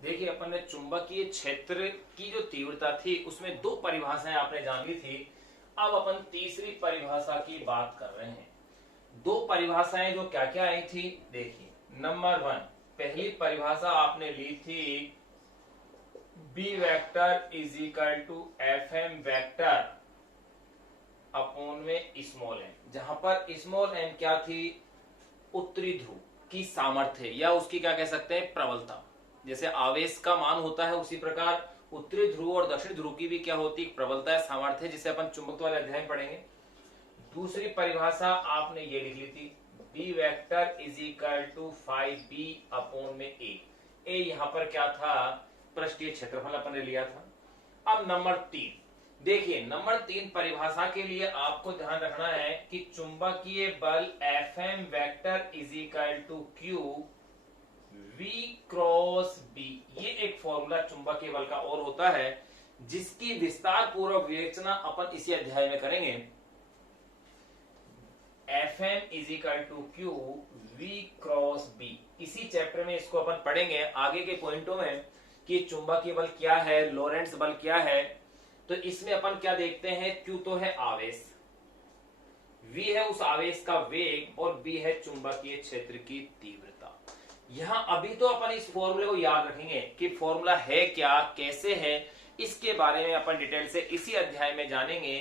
देखिए अपन ने चुंबकीय क्षेत्र की जो तीव्रता थी उसमें दो परिभाषाएं आपने जान ली थी। अब अपन तीसरी परिभाषा की बात कर रहे हैं। दो परिभाषाएं जो क्या क्या आई थी देखिए। नंबर वन, पहली परिभाषा आपने ली थी B vector is equal to F M vector upon में स्मॉल एम, जहां पर स्मॉल एम क्या थी, उत्तरी ध्रुव की सामर्थ्य या उसकी क्या कह सकते हैं प्रबलता। जैसे आवेश का मान होता है उसी प्रकार उत्तरी ध्रुव और दक्षिण ध्रुव की भी क्या होती है, प्रबलता है, सामर्थ्य, जिसे अपन चुंबकत्व वाले अध्याय में पढ़ेंगे। दूसरी परिभाषा आपने ये लिख ली थी B vector is equal to 5b upon में ए यहां पर क्या था, पृष्ठीय क्षेत्रफल अपन ने लिया था। अब नंबर तीन देखिए, नंबर तीन परिभाषा के लिए आपको ध्यान रखना है कि चुंबकीय बल F M vector is equal to Q V cross B, ये एक फॉर्मूला चुंबकीय बल का और होता है जिसकी विस्तार पूर्वक विवेचना अपन इसी अध्याय में करेंगे। F M is equal to Q V cross B, इसी चैप्टर में इसको अपन पढ़ेंगे आगे के पॉइंटों में कि चुंबकीय बल क्या है, लोरेंट्स बल क्या है। तो इसमें अपन क्या देखते हैं, क्यू तो है आवेश, वी है उस आवेश का वेग और बी है चुंबकीय क्षेत्र की तीव्रता। यहां अभी तो अपन इस फॉर्मूले को याद रखेंगे कि फॉर्मूला है क्या, कैसे है, इसके बारे में अपन डिटेल से इसी अध्याय में जानेंगे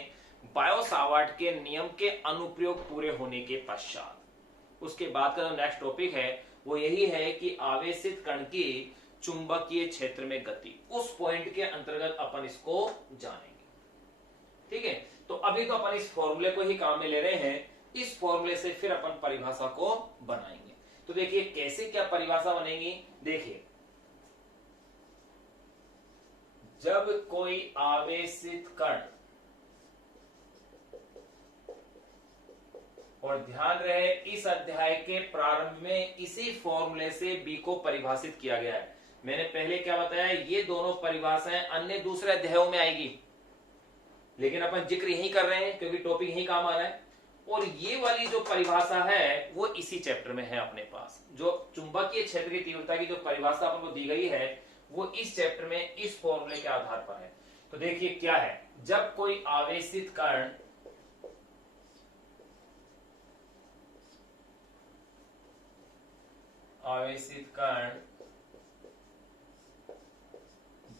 बायो-सावर्ट के नियम के अनुप्रयोग पूरे होने के पश्चात। उसके बाद का जो नेक्स्ट टॉपिक है वो यही है कि आवेशित कण की चुंबकीय क्षेत्र में गति, उस पॉइंट के अंतर्गत अपन इसको जानेंगे। ठीक है, तो अभी तो अपन इस फॉर्मूले को ही काम में ले रहे हैं, इस फॉर्मूले से फिर अपन परिभाषा को बनाएंगे। तो देखिए कैसे क्या परिभाषा बनेगी। देखिए, जब कोई आवेशित कण, और ध्यान रहे इस अध्याय के प्रारंभ में इसी फॉर्मूले से बी को परिभाषित किया गया है। मैंने पहले क्या बताया, ये दोनों परिभाषाएं अन्य दूसरे अध्यायों में आएगी, लेकिन अपन जिक्र यही कर रहे हैं क्योंकि टॉपिक यही काम आ रहा है। और ये वाली जो परिभाषा है वो इसी चैप्टर में है अपने पास। जो चुंबकीय क्षेत्र की तीव्रता की जो परिभाषा अपन को दी गई है वो इस चैप्टर में इस फॉर्मूले के आधार पर है। तो देखिए क्या है, जब कोई आवेशित कण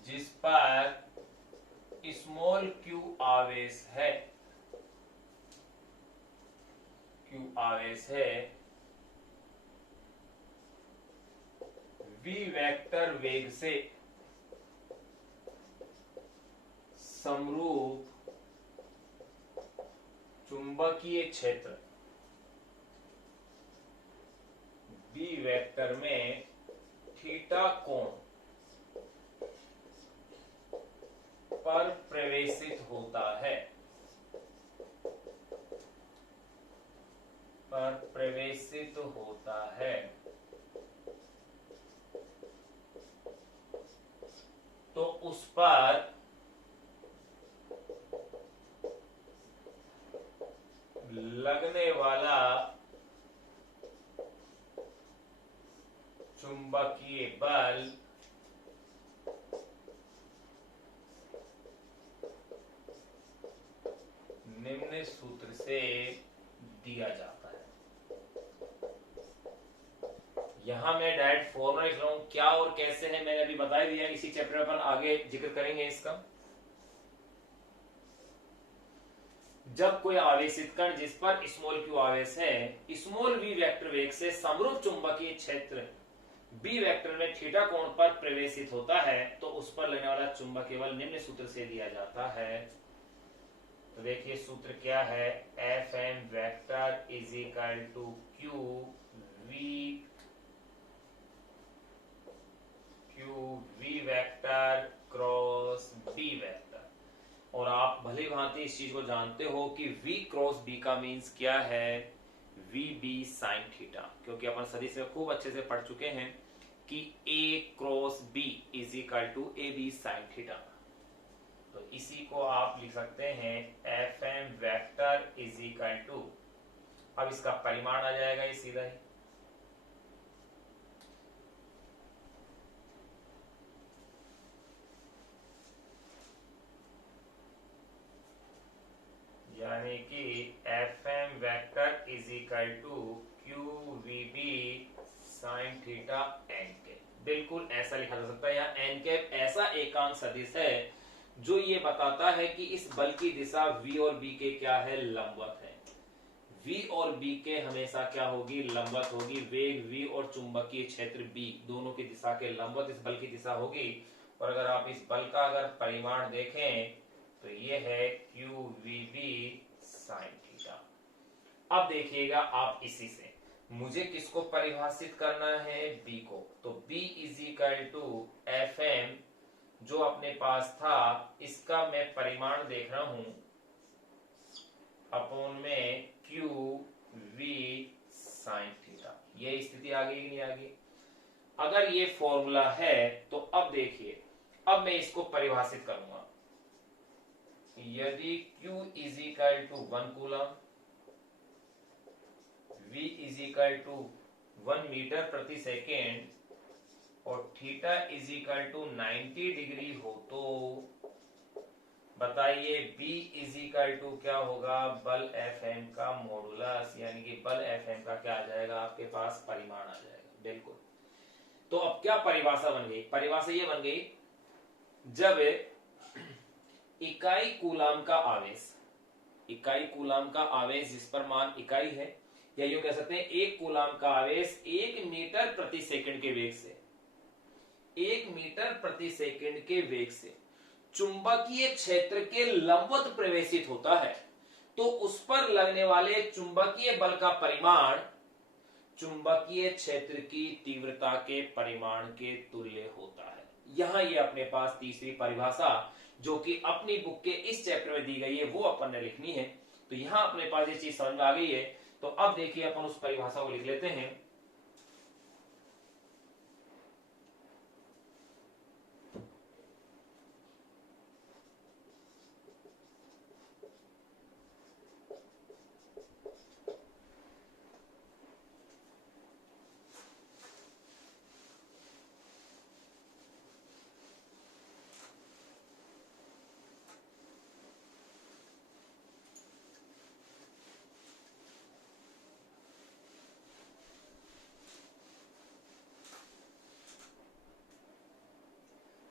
जिस पर स्मॉल क्यू आवेश है, वी वेक्टर वेग से समरूप चुंबकीय क्षेत्र बी वेक्टर में थीटा कोण पर प्रवेशित होता है, तो उस पर लगने वाला चुंबकीय बल निम्न सूत्र से दिया जाता है। यहां मैं डायरेक्ट फॉर्मूला लिख रहा हूं, क्या और कैसे है मैंने अभी बता दिया, इसी चैप्टर में अपन आगे जिक्र करेंगे इसका। जब कोई आवेशित कण जिस पर स्मॉल क्यू आवेश है, स्मॉल वी वेक्टर वेग से समरूप चुंबकीय क्षेत्र बी वेक्टर में थीटा कोण पर प्रवेशित होता है, तो उस पर लगने वाला चुंबकीय बल निम्न सूत्र से दिया जाता है। तो देखिए सूत्र क्या है, F M vector is equal to Q V vector cross B vector. और आप भली भांति इस चीज को जानते हो कि v क्रॉस b का मीन्स क्या है, वी बी साइन थीटा, क्योंकि अपन सदिश में खूब अच्छे से पढ़ चुके हैं कि a cross b is equal to A B sine theta. तो इसी को आप लिख सकते हैं F M vector is equal to, अब इसका परिमाण आ जाएगा ये सीधा ही, equal to Q V B sine theta N cap. बिल्कुल ऐसा लिखा जा सकता है। यहाँ एन कैप ऐसा एकांक सदिश है जो ये बताता है कि इस बल की दिशा v और b के क्या है, लंबवत है। v और b के हमेशा क्या होगी, लंबवत होगी। वेग v और चुंबकीय क्षेत्र b दोनों की दिशा के लंबवत इस बल की दिशा होगी। और अगर आप इस बल का अगर परिमाण देखें तो ये है Q V B sine theta. अब देखिएगा आप इसी से मुझे किसको परिभाषित करना है, b को। तो b is equal to F M जो अपने पास था इसका मैं परिमाण देख रहा हूं अपॉन में क्यू वी साइन थीटा। ये स्थिति आ गई कि नहीं आ गई। अगर ये फॉर्मूला है तो अब देखिए, अब मैं इसको परिभाषित करूंगा। यदि Q is equal to 1 coulomb, V is equal to 1 metre प्रति सेकेंड और theta is equal to 90 degree हो तो बताइए B इज इक्वल टू क्या होगा, बल Fm का मॉडुलस, यानी कि बल Fm का क्या आ जाएगा, आपके पास परिमाण आ जाएगा। बिल्कुल। तो अब क्या परिभाषा बन गई, परिभाषा ये बन गई, जब इकाई कूलाम का आवेश, इकाई कूलाम का आवेश जिस पर मान इकाई है, या यूं कह सकते हैं एक कूलाम का आवेश 1 मीटर प्रति सेकंड के वेग से, 1 मीटर प्रति सेकंड के वेग से चुंबकीय क्षेत्र के लंबवत प्रवेशित होता है तो उस पर लगने वाले चुंबकीय बल का परिमाण चुंबकीय क्षेत्र की तीव्रता के परिमाण के तुल्य होता है। यहां ये अपने पास तीसरी परिभाषा जो कि अपनी बुक के इस चैप्टर में दी गई है वो अपन ने लिखनी है। तो यहां अपने पास ये चीज समझ में आ गई है। तो अब देखिए अपन उस परिभाषा को लिख लेते हैं।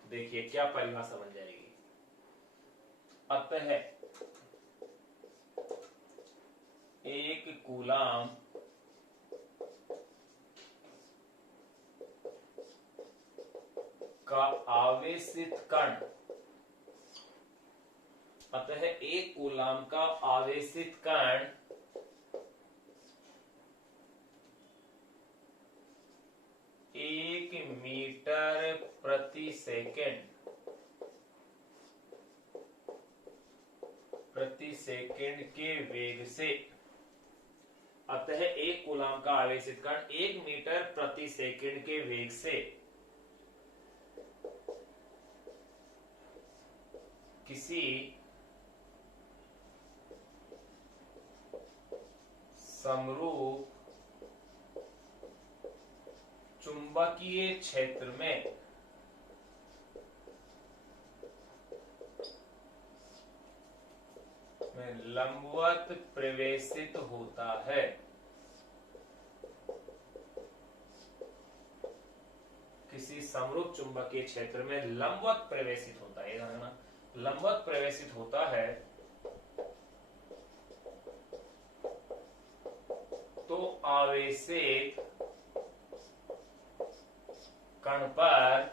देखिए क्या परिभाषा बन जाएगी। अतः एक कूलाम का आवेशित कण, अतः एक कूलाम का आवेशित कण 1 मीटर प्रति सेकेंड के वेग से, अतः एक कूलाम का आवेशित कण 1 मीटर प्रति सेकेंड के वेग से किसी समरूप चुंबकीय क्षेत्र में लंबवत प्रवेशित होता है। किसी समरूप चुंबकीय क्षेत्र में लंबवत प्रवेशित होता है, ना लंबवत प्रवेशित होता है तो आवेशित कण पर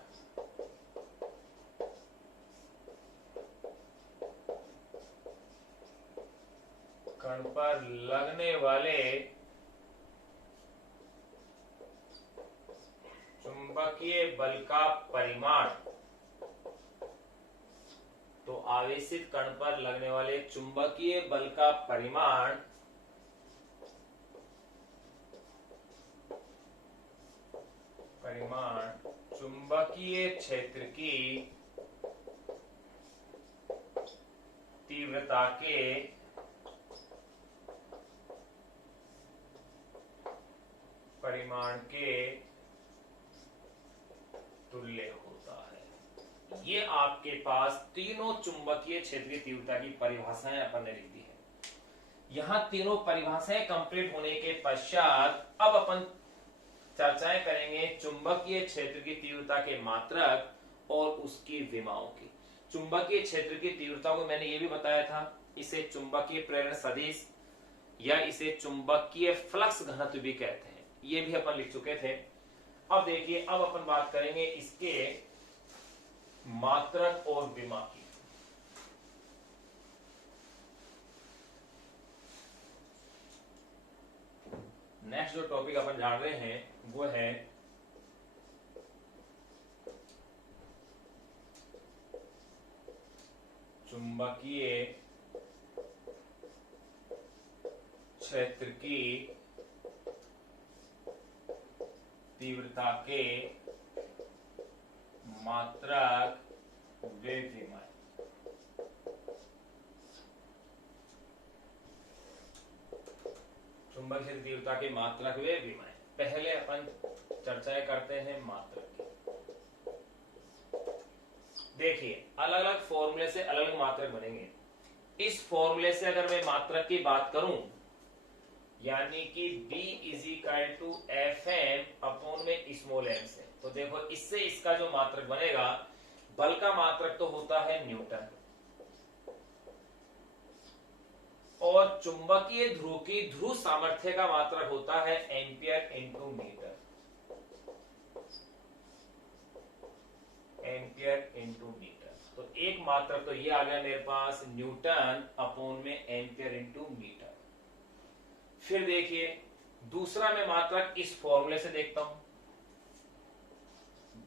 लगने वाले चुंबकीय बल का परिमाण, तो आवेशित कण पर लगने वाले चुंबकीय बल का परिमाण चुंबकीय क्षेत्र की तीव्रता के परिमाण के तुल्य होता है। ये आपके पास तीनों चुंबकीय क्षेत्र की तीव्रता की परिभाषाएं अपन ने लिख दी है। यहां तीनों परिभाषाएं कंप्लीट होने के पश्चात अब अपन चर्चाएं करेंगे चुंबकीय क्षेत्र की तीव्रता के मात्रक और उसकी विमाओं की। चुंबकीय क्षेत्र की तीव्रता को मैंने ये भी बताया था, इसे चुंबकीय प्रेरण सदिश या इसे चुंबकीय फ्लक्स घनत्व भी कहते हैं, ये भी अपन लिख चुके थे। अब देखिए, अब अपन बात करेंगे इसके मात्रक और विमा की। नेक्स्ट जो टॉपिक अपन जान रहे हैं वो है चुंबकीय क्षेत्र की तीव्रता के मात्रक व विमाएं। चुंबकीय क्षेत्र तीव्रता के मात्रक व विमाएं। पहले अपन चर्चाएं करते हैं मात्रक की। देखिए, अलग अलग फॉर्मूले से अलग अलग मात्रक बनेंगे। इस फॉर्मूले से अगर मैं मात्रक की बात करूं, यानी कि B is equal to F M upon में स्मॉल एम से, तो देखो इससे इसका जो मात्रक बनेगा, बल का मात्रक तो होता है न्यूटन, और चुंबकीय ध्रुव की ध्रुव सामर्थ्य का मात्रक होता है ampere into metre. Ampere into metre, तो एक मात्रक तो ये आ गया मेरे पास न्यूटन अपॉन में एम्पियर इंटू मीटर। फिर देखिए, दूसरा मैं मात्रक इस फॉर्मूले से देखता हूं,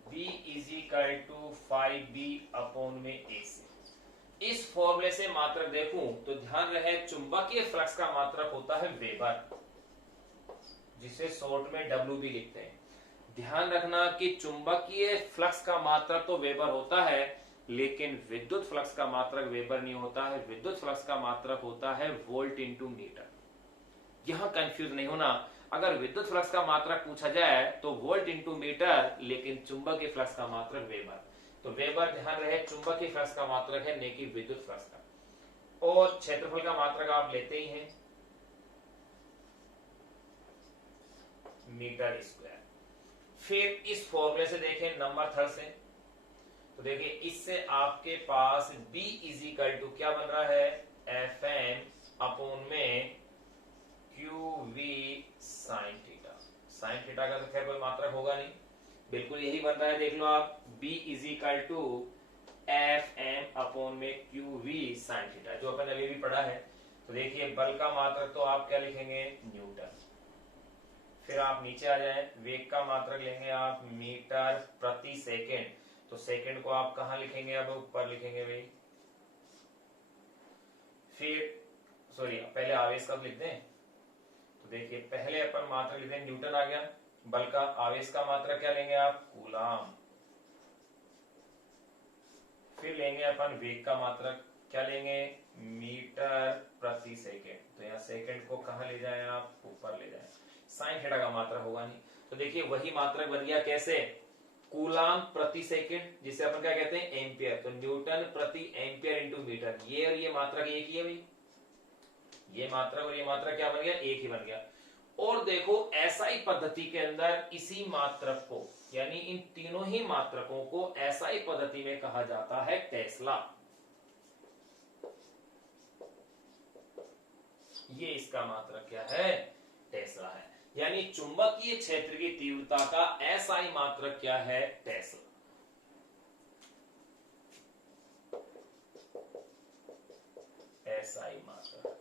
B is equal to 5B upon में A से। इस फॉर्मूले से मात्रक देखूं तो ध्यान रहे चुंबकीय फ्लक्स का मात्रक होता है वेबर, जिसे शॉर्ट में W भी लिखते हैं। ध्यान रखना कि चुंबकीय फ्लक्स का मात्रक तो वेबर होता है, लेकिन विद्युत फ्लक्स का मात्रक वेबर नहीं होता है। विद्युत फ्लक्स का मात्रक होता है वोल्ट इंटू मीटर। यहां कंफ्यूज नहीं होना, अगर विद्युत फ्लक्स का मात्रक पूछा जाए तो वोल्ट इंटू मीटर, लेकिन चुंबकीय फ्लक्स का मात्रक वेबर। तो वेबर ध्यान रहे चुंबकीय फ्लक्स का मात्रक है, न कि विद्युत फ्लक्स का। और क्षेत्रफल का मात्रक आप लेते ही हैं मीटर स्क्वायर। फिर इस फॉर्मूले से देखें नंबर थर्ड से, तो देखिए इससे आपके पास B इज इक्वल टू क्या बन रहा है, एफ एम अपॉन में Q V sine theta. Sine theta का तो खैर कोई मात्रक होगा नहीं, बिल्कुल यही बन रहा है, देख लो आप, B is equal to F M upon में क्यू वी साइन थीटा, जो अपन अभी भी पढ़ा है। तो देखिए बल का मात्रक तो आप क्या लिखेंगे, न्यूटन। फिर आप नीचे आ जाएं, वेग का मात्रक लेंगे आप मीटर प्रति सेकेंड। तो सेकेंड को आप कहां लिखेंगे, अब ऊपर लिखेंगे भाई। फिर सॉरी, पहले आवेश का लिखते हैं। तो देखिए पहले अपन मात्रक लिखते हैं न्यूटन आ गया बल का। आवेश का मात्रक क्या लेंगे आप, कूलाम। फिर लेंगे अपन वेग का मात्रक, क्या लेंगे, मीटर प्रति सेकेंड। तो यहाँ सेकेंड को कहां ले जाए आप, ऊपर ले जाए। साइन थीटा का मात्रक होगा नहीं, तो देखिए वही मात्रक बन गया कैसे, कूलाम प्रति सेकेंड, जिसे अपन क्या कहते हैं, एम्पियर। तो न्यूटन प्रति एम्पियर इंटू मीटर। ये और ये मात्रक एक ही है भाई, ये मात्रक और ये मात्रक क्या बन गया, एक ही बन गया। और देखो एसआई पद्धति के अंदर इसी मात्रक को, यानी इन तीनों ही मात्रकों को एसआई पद्धति में कहा जाता है टेस्ला। ये इसका मात्रक क्या है, टेस्ला है। यानी चुंबकीय क्षेत्र की तीव्रता का एसआई मात्रक क्या है, टेस्ला। एसआई मात्रक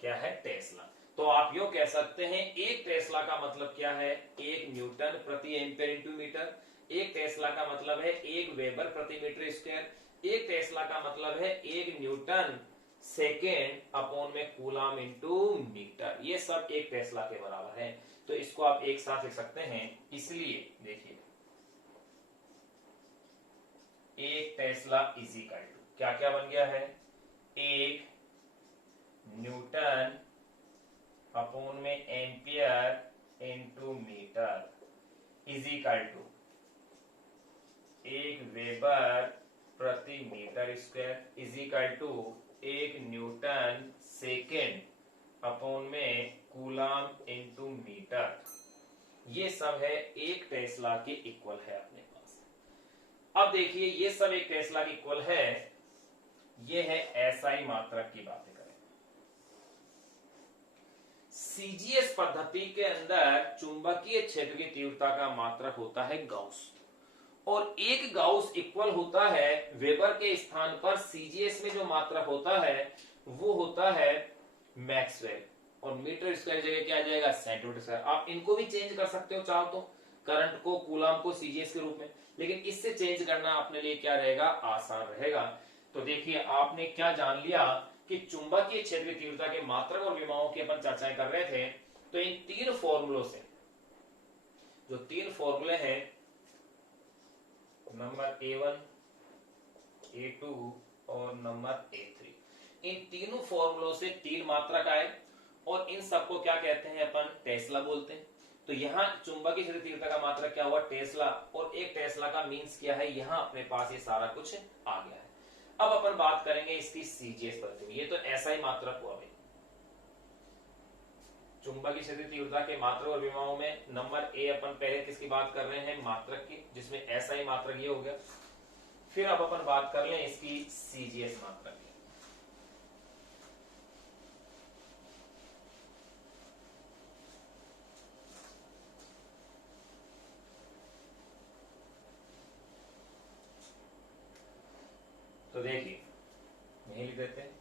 क्या है, टेस्ला। तो आप यो कह सकते हैं एक टेस्ला का मतलब क्या है, एक न्यूटन प्रति एम्पियर इंटू मीटर। एक टेस्ला का मतलब है एक वेबर प्रति मीटर स्क्वायर। एक टेस्ला का मतलब है एक न्यूटन सेकेंड अपॉन में कूलाम इंटू मीटर। ये सब एक टेस्ला के बराबर है, तो इसको आप एक साथ लिख सकते हैं। इसलिए देखिए एक टेस्ला इज इक्वल टू क्या क्या बन गया है, एक न्यूटन अपॉन में ampere into metre is equal to एक वेबर प्रति metre square is equal to 1 newton second upon में कूलाम इंटू मीटर, ये सब है 1 टेस्ला के इक्वल है अपने पास। अब देखिए ये सब 1 टेस्ला के इक्वल है, ये है एसआई मात्रक की बातें करें। सीजीएस पद्धति के अंदर चुंबकीय क्षेत्र की तीव्रता का मात्रक होता है गाउस, और 1 गाउस इक्वल होता है वेबर के स्थान पर सीजीएस में जो मात्रक होता है वो होता है मैक्सवेल, और मीटर स्क्वायर जगह क्या आ जाएगा सेंटीमीटर स्क्वायर। आप इनको भी चेंज कर सकते हो चाहो तो, करंट को कूलाम को सीजीएस के रूप में, लेकिन इससे चेंज करना अपने लिए क्या रहेगा आसान रहेगा। तो देखिए आपने क्या जान लिया कि चुंबकीय क्षेत्र की तीव्रता के मात्रक और विमाओं की अपन चर्चाएं कर रहे थे। तो इन 3 फॉर्मूलों से, जो 3 फॉर्मूले हैं नंबर A1, A2 और नंबर A3, इन तीनों फॉर्मूलों से 3 मात्रक आए और इन सबको क्या कहते हैं अपन टेस्ला बोलते हैं। तो यहाँ चुंबकीय क्षेत्र तीव्रता का मात्रक क्या हुआ टेस्ला, और 1 टेस्ला का मींस क्या है, यहाँ अपने पास ये सारा कुछ आ गया है। अब अपन बात करेंगे इसकी सीजीएस पद्धति में। ये तो ऐसा ही मात्रक हुआ भाई, चुंबकीय क्षेत्र तीव्रता के मात्रक और विमाओं में नंबर ए अपन पहले किसकी बात कर रहे हैं मात्रक की, जिसमें ऐसा ही मात्रक ये हो गया। फिर अब अपन बात कर लें इसकी सीजीएस मात्रक की। तो देखिए यही लिख देते हैं,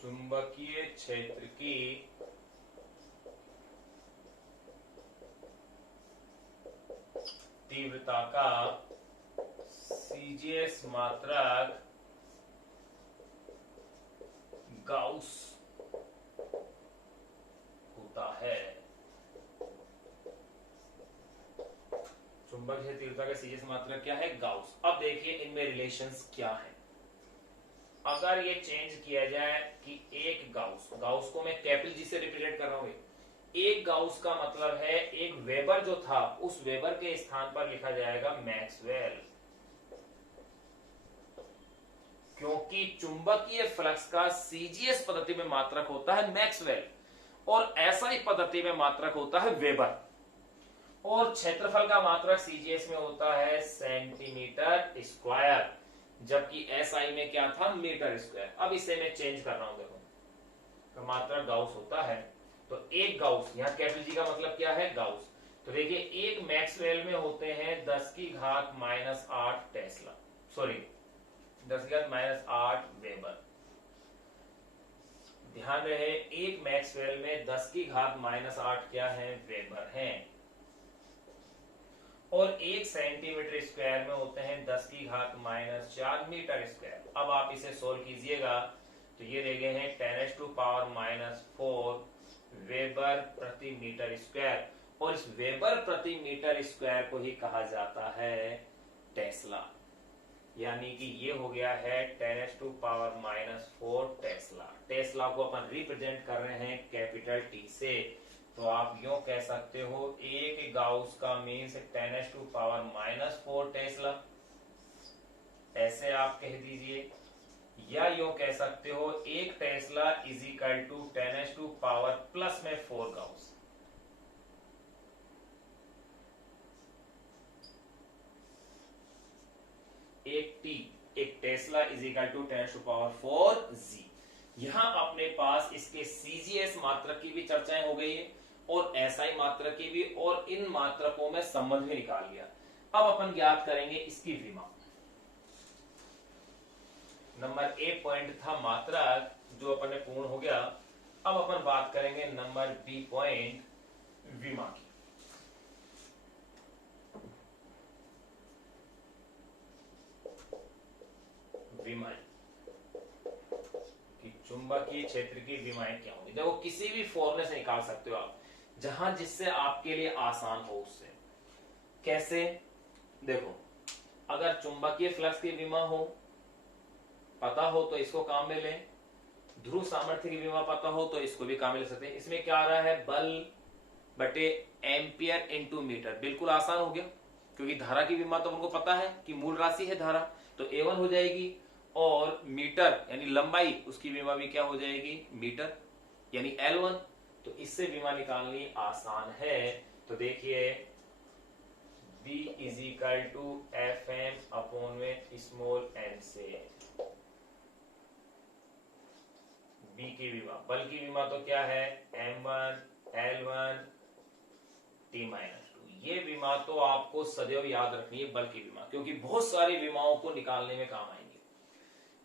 चुंबकीय क्षेत्र की तीव्रता का सीजीएस मात्रक गाउस होता है। चुंबकीय तीव्रता का सीजीएस मात्रक क्या है गाउस। अब देखिए इनमें रिलेशंस क्या है। अगर ये चेंज किया जाए कि 1 गाउस, गाउस को मैं कैपिटल जी से रिप्रेजेंट कर रहा हूं, 1 गाउस का मतलब है 1 वेबर जो था उस वेबर के स्थान पर लिखा जाएगा मैक्सवेल, क्योंकि चुंबकीय फ्लक्स का सीजीएस पद्धति में मात्रक होता है मैक्सवेल और एसआई पद्धति में मात्रक होता है वेबर, और क्षेत्रफल का मात्रक सीजीएस में होता है सेंटीमीटर स्क्वायर, जबकि एसआई में क्या था मीटर स्क्वायर। अब इसे मैं चेंज कर रहा हूं, देखो तो मात्रक गाउस होता है। तो 1 गाउस, यहाँ कैपिटल जी का मतलब क्या है गाउस। तो देखिए 1 मैक्सवेल में होते हैं 10 की घात -8 टेस्ला, सॉरी 10 की घात -8 वेबर। ध्यान रहे 1 मैक्सवेल में 10 की घात -8 क्या है वेबर है, और 1 सेंटीमीटर स्क्वायर में होते हैं 10 की घात -4 मीटर स्क्वायर। अब आप इसे सोल्व कीजिएगा तो ये रह गए हैं 10⁻⁴ वेबर प्रति मीटर स्क्वायर, और इस वेबर प्रति मीटर स्क्वायर को ही कहा जाता है टेस्ला, यानी कि ये हो गया है 10⁻⁴ टेस्ला। टेस्ला को अपन रिप्रेजेंट कर रहे हैं कैपिटल टी से, तो आप यूं कह सकते हो 1 गाउस का मीन्स 10⁻⁴ टेस्ला, ऐसे आप कह दीजिए, या यूं कह सकते हो 1 tesla is equal to 10⁻⁴ gauss. एक tesla is equal to 10⁻⁴ G. यहां अपने पास इसके सीजीएस मात्रक की भी चर्चाएं हो गई है और एसआई मात्रक की भी, और इन मात्रकों में संबंध भी निकाल लिया। अब अपन ज्ञात करेंगे इसकी विमा। नंबर ए पॉइंट था मात्रक, जो अपन ने पूर्ण हो गया। अब अपन बात करेंगे नंबर बी पॉइंट विमा की। विमाएं कि चुंबकीय क्षेत्र की विमाएं क्या होंगी, देखो किसी भी फॉर्मूले से निकाल सकते हो आप, जहां जिससे आपके लिए आसान हो उससे। कैसे, देखो अगर चुंबकीय फ्लक्स की विमा हो पता हो तो इसको काम में लें, ध्रुव सामर्थ्य की विमा पता हो तो इसको भी काम में ले सकते हैं। इसमें क्या आ रहा है बल बटे एम्पियर इंटू मीटर, बिल्कुल आसान हो गया। क्योंकि धारा की विमा तो हमको पता है कि मूल राशि है धारा, तो A1 हो जाएगी, और मीटर यानी लंबाई उसकी विमा भी क्या हो जाएगी, मीटर यानी L1। तो इससे विमा निकालनी आसान है। तो देखिए V is equal to F M upon में स्मॉल एन से B की विमा, बल की विमा तो क्या है M1 L1 T-2। ये विमा तो आपको सदैव याद रखनी है, बल की विमा, क्योंकि बहुत सारी विमाओं को निकालने में काम आएंगे।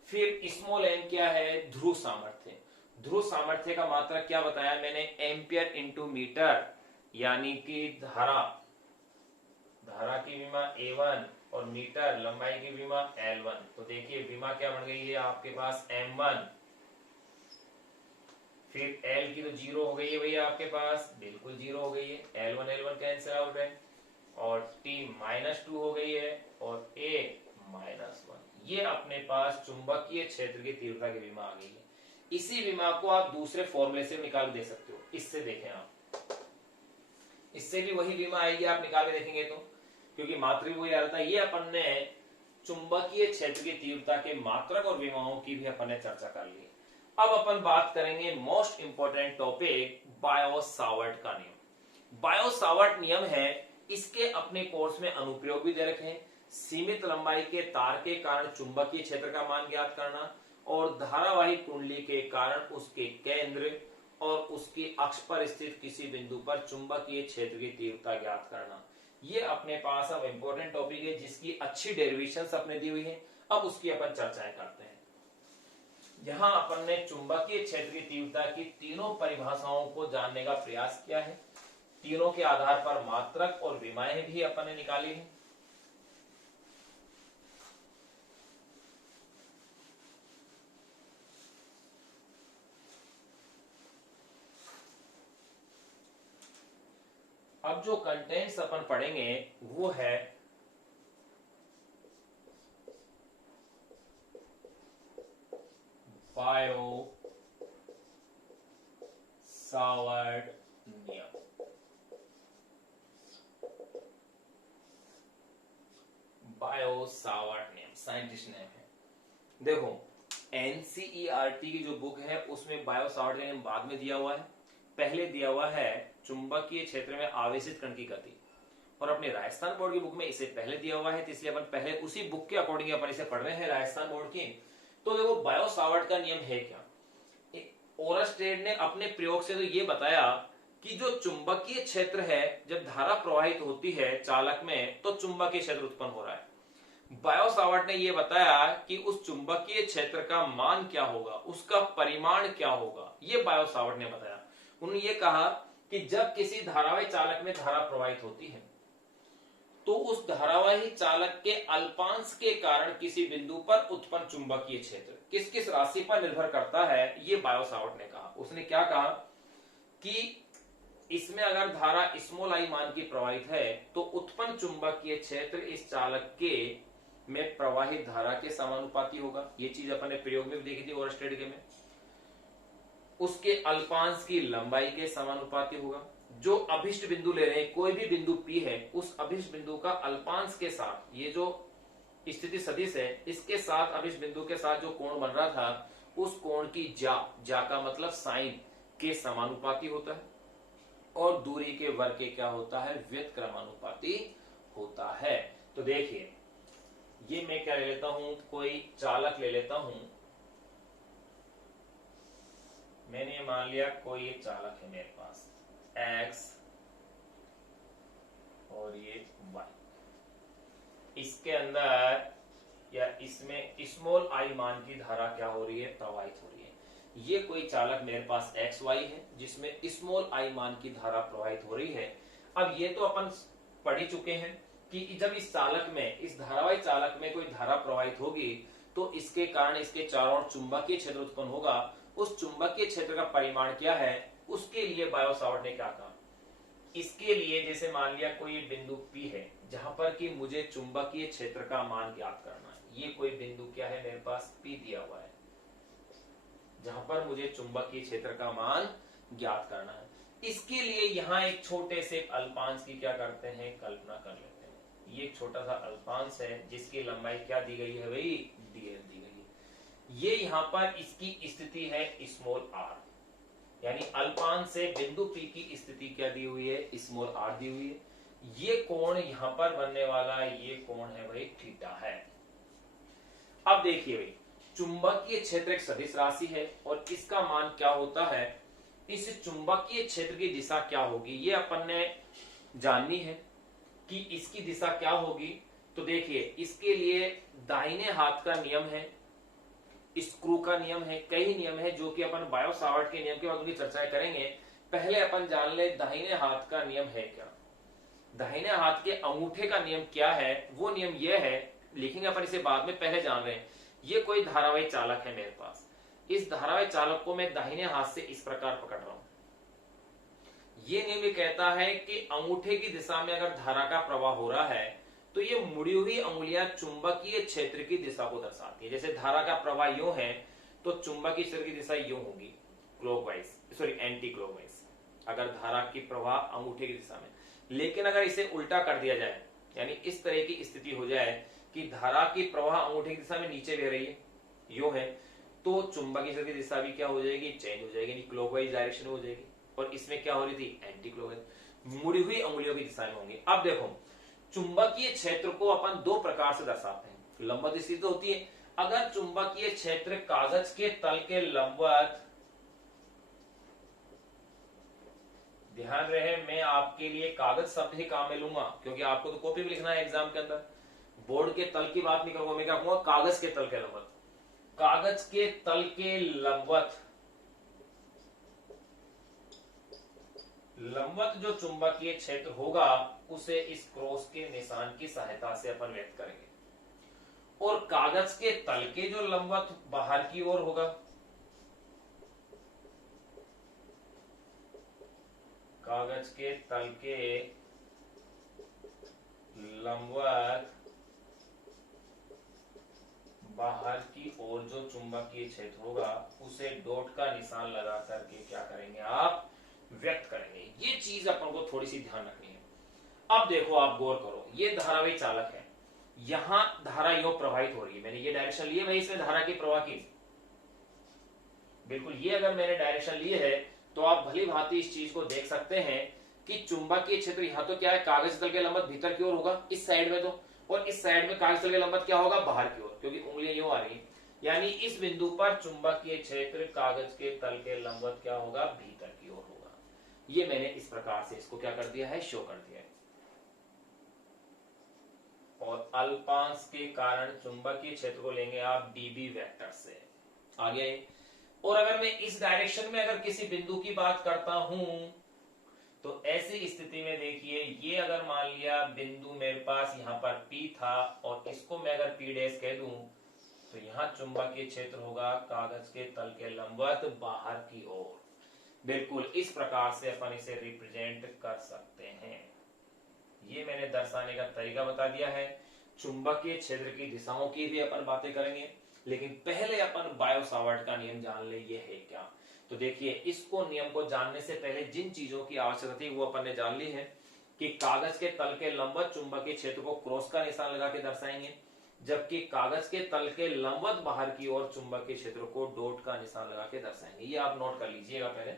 फिर स्मॉल एन क्या है, ध्रुव सामर्थ्य। ध्रुव सामर्थ्य का मात्रक क्या बताया मैंने, एम्पियर इंटू मीटर, यानी कि धारा की विमा A1 और मीटर लंबाई की विमा L1। तो देखिए विमा क्या बन गई है आपके पास M1, फिर L की तो जीरो हो गई है भैया आपके पास, बिल्कुल जीरो हो गई है, L1 कैंसिल आउट है, और T-2 हो गई है, और A-1। ये अपने पास चुंबकीय क्षेत्र की तीव्रता की विमा आ गई है। इसी विमा को आप दूसरे फॉर्मूले से निकाल दे सकते हो। इससे देखें आप, इससे भी वही विमा आएगी, आप निकाल के देखेंगे तो, क्योंकि मात्रक वही आ रहा था। ये अपन ने चुंबकीय क्षेत्र की तीव्रता के मात्रक और विमाओं की भी अपन ने चर्चा कर ली। अब अपन बात करेंगे मोस्ट इंपोर्टेंट टॉपिक, बायो-सावर्ट का नियम। बायो-सावर्ट नियम है, इसके अपने कोर्स में अनुप्रयोग भी दे रखे हैं। सीमित लंबाई के तार के कारण चुंबकीय क्षेत्र का मान ज्ञात करना, और धारावाही कुंडली के कारण उसके केंद्र और उसकी अक्ष पर स्थित किसी बिंदु पर चुंबकीय क्षेत्र की तीव्रता ज्ञात करना। ये अपने पास अब इंपॉर्टेंट टॉपिक है, जिसकी अच्छी डेरिवेशंस अपने दी हुई है। अब उसकी अपन चर्चाएं करते हैं। यहां अपन ने चुंबकीय क्षेत्र की तीव्रता की तीनों परिभाषाओं को जानने का प्रयास किया है। तीनों के आधार पर मात्रक और विमाएं भी अपन ने निकाली है। अब जो कंटेंट्स अपन पढ़ेंगे वो है बायो-सावर्ट नियम। बायो-सावर्ट नियम साइंटिस्ट नेम है। देखो एनसीईआरटी की जो बुक है उसमें बायो-सावर्ट नियम बाद में दिया हुआ है, पहले दिया हुआ है चुंबकीय क्षेत्र में आवेशित कण की गति, और अपने राजस्थान बोर्ड की बुक में इसे पहले दिया हुआ है, तो इसलिए अपन पहले उसी बुक के अकॉर्डिंग अपन इसे पढ़ रहे हैं राजस्थान बोर्ड की। तो देखो बायो-सावर्ट का नियम है क्या, ओरस्टेड ने अपने प्रयोग से तो ये बताया कि जो चुंबकीय क्षेत्र है, जब धारा प्रवाहित होती है चालक में तो चुंबकीय क्षेत्र उत्पन्न हो रहा है। बायो-सावर्ट ने यह बताया कि उस चुंबकीय क्षेत्र का मान क्या होगा, उसका परिमाण क्या होगा, यह बायो-सावर्ट ने बताया। उन्होंने ये कहा कि जब किसी धारावाही चालक में धारा प्रवाहित होती है तो उस धारावाही चालक के अल्पांश के कारण किसी बिंदु पर उत्पन्न चुंबकीय क्षेत्र किस किस राशि पर निर्भर करता है, ये बायो-सावर्ट ने कहा। उसने क्या कहा कि इसमें अगर धारा स्मॉल आई मान की प्रवाहित है तो उत्पन्न चुंबकीय क्षेत्र इस चालक के में प्रवाहित धारा के समानुपाती होगा। ये चीज अपन ने प्रयोग में भी देखी थी ओरस्टेड के में। उसके अल्पांश की लंबाई के समानुपाती होगा। जो अभिष्ट बिंदु ले रहे हैं, कोई भी बिंदु P है, उस अभिष्ट बिंदु का अल्पांश के साथ, ये जो स्थिति सदिश है, इसके साथ अभिष्ट बिंदु के साथ जो कोण बन रहा था, उस कोण की जा का मतलब साइन के समानुपाती होता है, और दूरी के वर्ग के क्या होता है, व्युत्क्रमानुपाती होता है। तो देखिए ये मैं क्या ले लेता हूं, कोई चालक ले लेता हूं। मैंने मान लिया कोई एक चालक है मेरे पास X और ये Y। इसके अंदर या इसमें स्मॉल आई मान की धारा क्या हो रही है, प्रवाहित हो रही है। ये कोई चालक मेरे पास XY है जिसमें स्मॉल आई मान की धारा प्रवाहित हो रही है। अब ये तो अपन पढ़ ही चुके हैं कि जब इस चालक में, इस धारावाही चालक में कोई धारा प्रवाहित होगी तो इसके कारण इसके चारों ओर चुंबकीय क्षेत्र उत्पन्न होगा। उस चुंबकीय क्षेत्र का परिमाण क्या है, उसके लिए बायो-सावर्ट ने क्या कहा, इसके लिए जैसे मान लिया कोई बिंदु P है जहां पर कि मुझे चुंबकीय क्षेत्र का मान ज्ञात करना है। ये कोई बिंदु क्या है मेरे पास, P दिया हुआ है, जहां पर मुझे चुंबकीय क्षेत्र का मान ज्ञात करना है। इसके लिए यहां एक छोटे से अल्पांश की क्या करते हैं, कल्पना कर लेते हैं। ये एक छोटा सा अल्पांश है जिसकी लंबाई क्या दी गई है भाई, dl दी गई है। ये यहां पर इसकी स्थिति है स्मॉल r, यानी अल्पांश से बिंदु P की स्थिति क्या दी हुई है, स्मॉल r दी हुई है। ये कोण यहां पर बनने वाला ये कोण है भाई थीटा है। अब देखिए भाई, चुंबकीय क्षेत्र एक सदिश राशि है और इसका मान क्या होता है, इस चुंबकीय क्षेत्र की दिशा क्या होगी ये अपन ने जाननी है कि इसकी दिशा क्या होगी। तो देखिए इसके लिए दाहिने हाथ का नियम है, स्क्रू का नियम है, कई नियम है जो कि अपन बायो सावर्ट के नियम के बाद उनकी चर्चाएं करेंगे। पहले अपन जान ले दाहिने हाथ का नियम है क्या, दाहिने हाथ के अंगूठे का नियम क्या है। वो नियम ये है, लिखेंगे अपन इसे बाद में, पहले जान रहे हैं। ये कोई धारावाही चालक है मेरे पास, इस धारावाही चालक को मैं दाहिने हाथ से इस प्रकार पकड़ रहा हूं। ये नियम ये कहता है कि अंगूठे की दिशा में अगर धारा का प्रवाह हो रहा है तो ये मुड़ी हुई अंगुलियां चुंबकीय क्षेत्र की दिशा को दर्शाती है। जैसे धारा का प्रवाह यूं है तो चुंबकीय क्षेत्र की दिशा यूं होगी, क्लॉकवाइज, सॉरी एंटी क्लॉकवाइज, अगर धारा की प्रवाह अंगूठे की दिशा में। लेकिन अगर इसे उल्टा कर दिया जाए, यानी इस तरह की स्थिति हो जाए कि धारा की प्रवाह अंगूठे की दिशा में नीचे बह रही है, यूं है, तो चुंबकीय क्षेत्र की दिशा भी क्या हो जाएगी, चेंज हो जाएगी, क्लॉकवाइज डायरेक्शन में हो जाएगी। और इसमें क्या हो रही थी, एंटी क्लॉकवाइज, मुड़ी हुई अंगुलियों की दिशा में होंगी। अब देखो चुंबकीय क्षेत्र को अपन दो प्रकार से दर्शाते हैं। लंबवत स्थिति होती है, अगर चुंबकीय क्षेत्र कागज के तल के लंबवत, ध्यान रहे मैं आपके लिए कागज शब्द ही काम में लूंगा क्योंकि आपको तो कॉपी भी लिखना है एग्जाम के अंदर। बोर्ड के तल की बात नहीं करूंगा, मैं क्या कहूंगा, कागज के तल के लंबवत। कागज के तल के लंबवत, लंबवत जो चुंबकीय क्षेत्र होगा उसे इस क्रॉस के निशान की सहायता से अपन व्यक्त करेंगे। और कागज के तल के जो लंबवत बाहर की ओर होगा, कागज के तल के लंबवत बाहर की ओर जो चुंबकीय क्षेत्र होगा उसे डॉट का निशान लगा करके क्या करेंगे, आप व्यक्त करेंगे। ये चीज अपन को थोड़ी सी ध्यान रखनी है। अब देखो आप गौर करो, ये धारावाही चालक है, यहां धारा यो प्रवाहित हो रही है, मैंने ये डायरेक्शन लिए भाई, इसमें धारा की प्रवाह की बिल्कुल ये अगर मैंने डायरेक्शन लिए है तो आप भली भांति इस चीज को देख सकते हैं कि चुंबकीय क्षेत्र यहां तो क्या है, कागज तल के लंबवत भीतर की ओर होगा इस साइड में तो, और इस साइड में कागज तल के लंबवत क्या होगा, बाहर की ओर, क्योंकि उंगलियां यूं आ रही है। यानी इस बिंदु पर चुंबकीय क्षेत्र कागज के तल के लंबवत क्या होगा, भीतर की ओर होगा। ये मैंने इस प्रकार से इसको क्या कर दिया है, शो कर दिया है। और अल्पांश के कारण चुंबकीय क्षेत्र को लेंगे आप डीबी वेक्टर से, आ गया ये। और अगर मैं इस डायरेक्शन में अगर किसी बिंदु की बात करता हूं तो ऐसी स्थिति में देखिए, ये अगर मान लिया बिंदु मेरे पास यहां पर P था और इसको मैं अगर P डैश कह दूं तो यहां चुंबकीय क्षेत्र होगा कागज के तल के लंबवत बाहर की ओर। बिल्कुल इस प्रकार से अपन इसे रिप्रेजेंट कर सकते हैं। ये मैंने दर्शाने का तरीका बता दिया है। चुंबकीय क्षेत्र की दिशाओं की भी अपन बातें करेंगे, लेकिन पहले अपन बायो सावर्ट का नियम जान ले, ये है क्या। तो देखिए इसको, नियम को जानने से पहले जिन चीजों की आवश्यकता थी वो अपन ने जान ली है कि कागज के तल के लंबवत चुंबकीय क्षेत्र को क्रॉस का निशान लगा के दर्शाएंगे, जबकि कागज के तल के लंबवत बाहर की ओर चुंबकीय क्षेत्र को डॉट का निशान लगा के दर्शाएंगे। ये आप नोट कर लीजिएगा पहले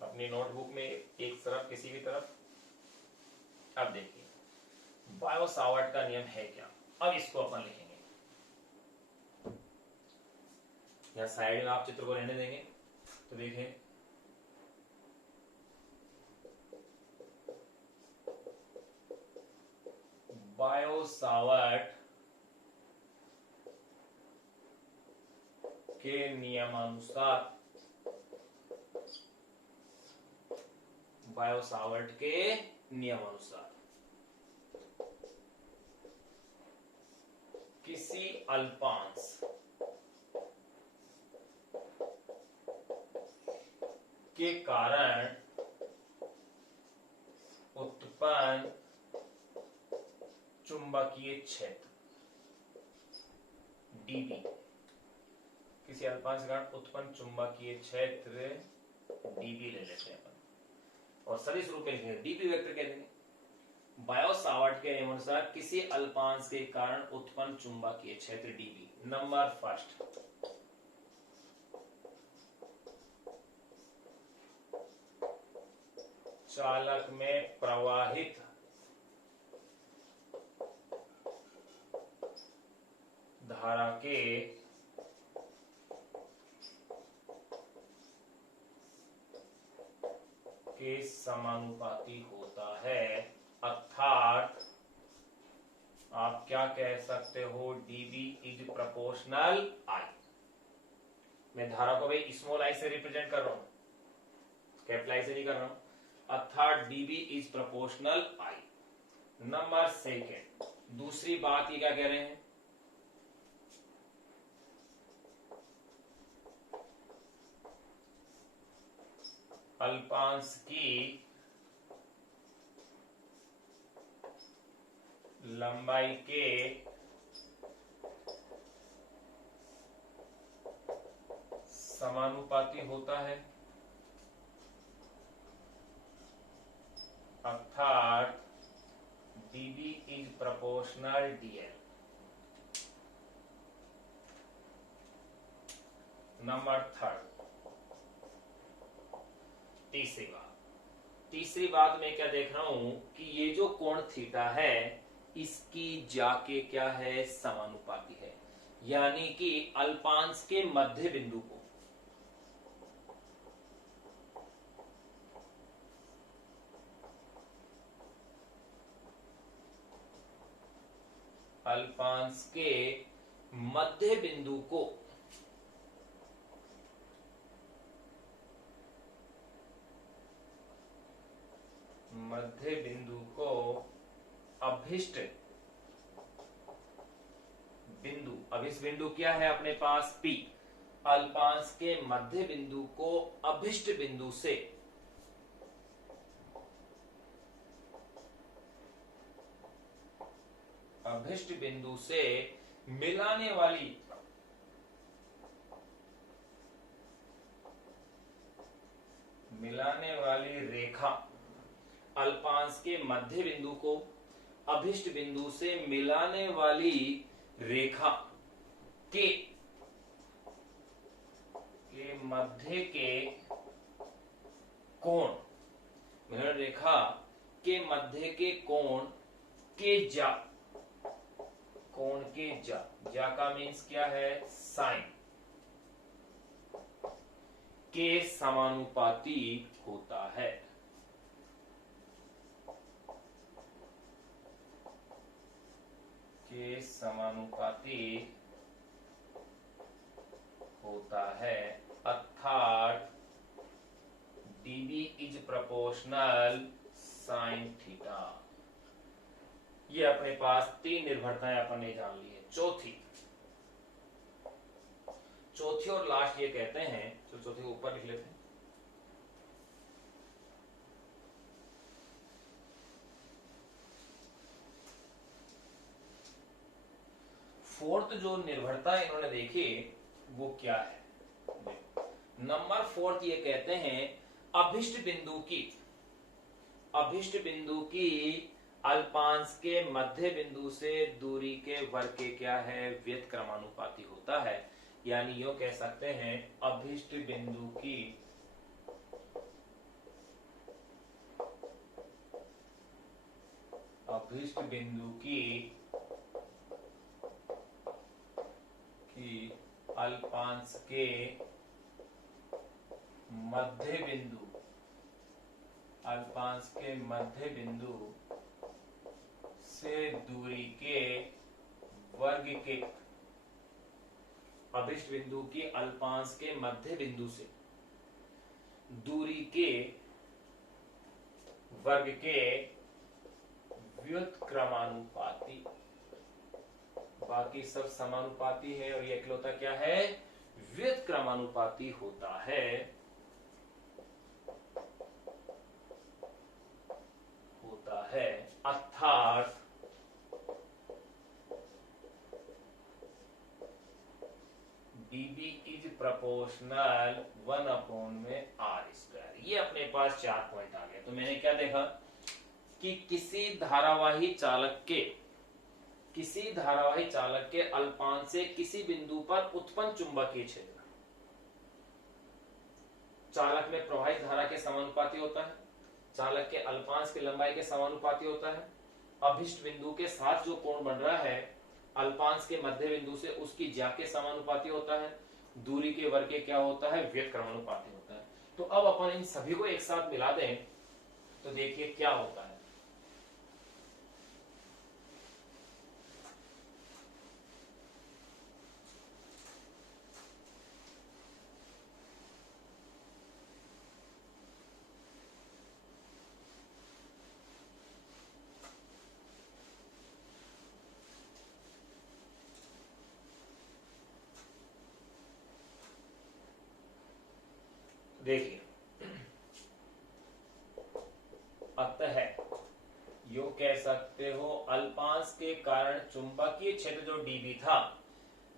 अपनी नोटबुक में एक तरफ, किसी भी तरफ। अब देखिए बायो सावर्ट का नियम है क्या, अब इसको अपन लिखेंगे। या साइड में आप चित्र को रहने देंगे तो देखिए बायो सावर्ट के नियमानुसार, बायो सावर्ट के नियमानुसार किसी अल्पांश के कारण उत्पन्न चुंबकीय क्षेत्र डीबी, किसी अल्पांश के कारण उत्पन्न चुंबकीय क्षेत्र डीबी ले लेते हैं अपन और सदिश रूप में लिखेंगे, डीबी वेक्टर कह देंगे। बायो-सावर्ट के अनुसार किसी अल्पांश के कारण उत्पन्न चुंबकीय क्षेत्र डीबी। नंबर फर्स्ट, चालक में प्रवाहित धारा के समानुपाती होता है, अर्थात आप क्या कह सकते हो, dB इज प्रोपोर्शनल I। मैं धारा को भाई स्मॉल आई से रिप्रेजेंट कर रहा हूं, कैपिटल आई से नहीं कर रहा हूं, अर्थात dB is proportional I। Number second, दूसरी बात ये क्या कह रहे हैं, अल्पांश की लंबाई के समानुपाती होता है, अर्थात dB is proportional dl। Number third, तीसरी बात मैं क्या देख रहा हूं कि ये जो कोण थीटा है इसकी जाके क्या है, समानुपाती है, यानी कि अल्पांश के मध्य बिंदु को मध्य बिंदु को अभिष्ट बिंदु क्या है अपने पास P, अल्पांश के मध्य बिंदु को अभिष्ट बिंदु से मिलाने वाली रेखा, अल्पांश के मध्य बिंदु को अभिष्ट बिंदु से मिलाने वाली रेखा के मध्य के कोण, मिलन रेखा के मध्य के कोण के जा का मीन्स क्या है, साइन के समानुपाती होता है। के समानुपाती होता है, अर्थात dB is proportional sine theta. ये अपने पास तीन निर्भरताएं अपन ने जान ली है। चौथी और लास्ट ये कहते हैं, तो चौथी को ऊपर लिख लेते हैं, फोर्थ जो निर्भरता इन्होंने देखी वो क्या है, नंबर फोर्थ ये कहते हैं अभिष्ट बिंदु की अल्पांश के मध्य बिंदु से दूरी के वर्ग के क्या है, व्युत्क्रमानुपाती होता है। यानी यो कह सकते हैं अभिष्ट बिंदु की अल्पांश के मध्य बिंदु से दूरी के वर्ग के, अभिष्ट बिंदु की अल्पांश के मध्य बिंदु से दूरी के वर्ग के व्युत्क्रमानुपाती, बाकी सब समानुपाती है और ये इकलौता क्या है, व्युत्क्रमानुपाती होता है, अर्थात dB इज प्रोपोर्शनल 1/r²। ये अपने पास 4 पॉइंट आ गए। तो मैंने क्या देखा कि किसी धारावाही चालक के अल्पांश से किसी बिंदु पर उत्पन्न चुंबकीय क्षेत्र चालक में प्रवाहित धारा के समानुपाती होता है, चालक के अल्पांश की लंबाई के समानुपाती होता है, अभिष्ट बिंदु के साथ जो कोण बन रहा है अल्पांश के मध्य बिंदु से उसकी ज्या के समानुपाती होता है, दूरी के वर्ग के क्या होता है व्युत्क्रमानुपाती होता है। तो अब अपन इन सभी को एक साथ मिला दें तो देखिए क्या होता है। देखिए अतः यो कह सकते हो अल्पांश के कारण चुंबकीय क्षेत्र जो dB था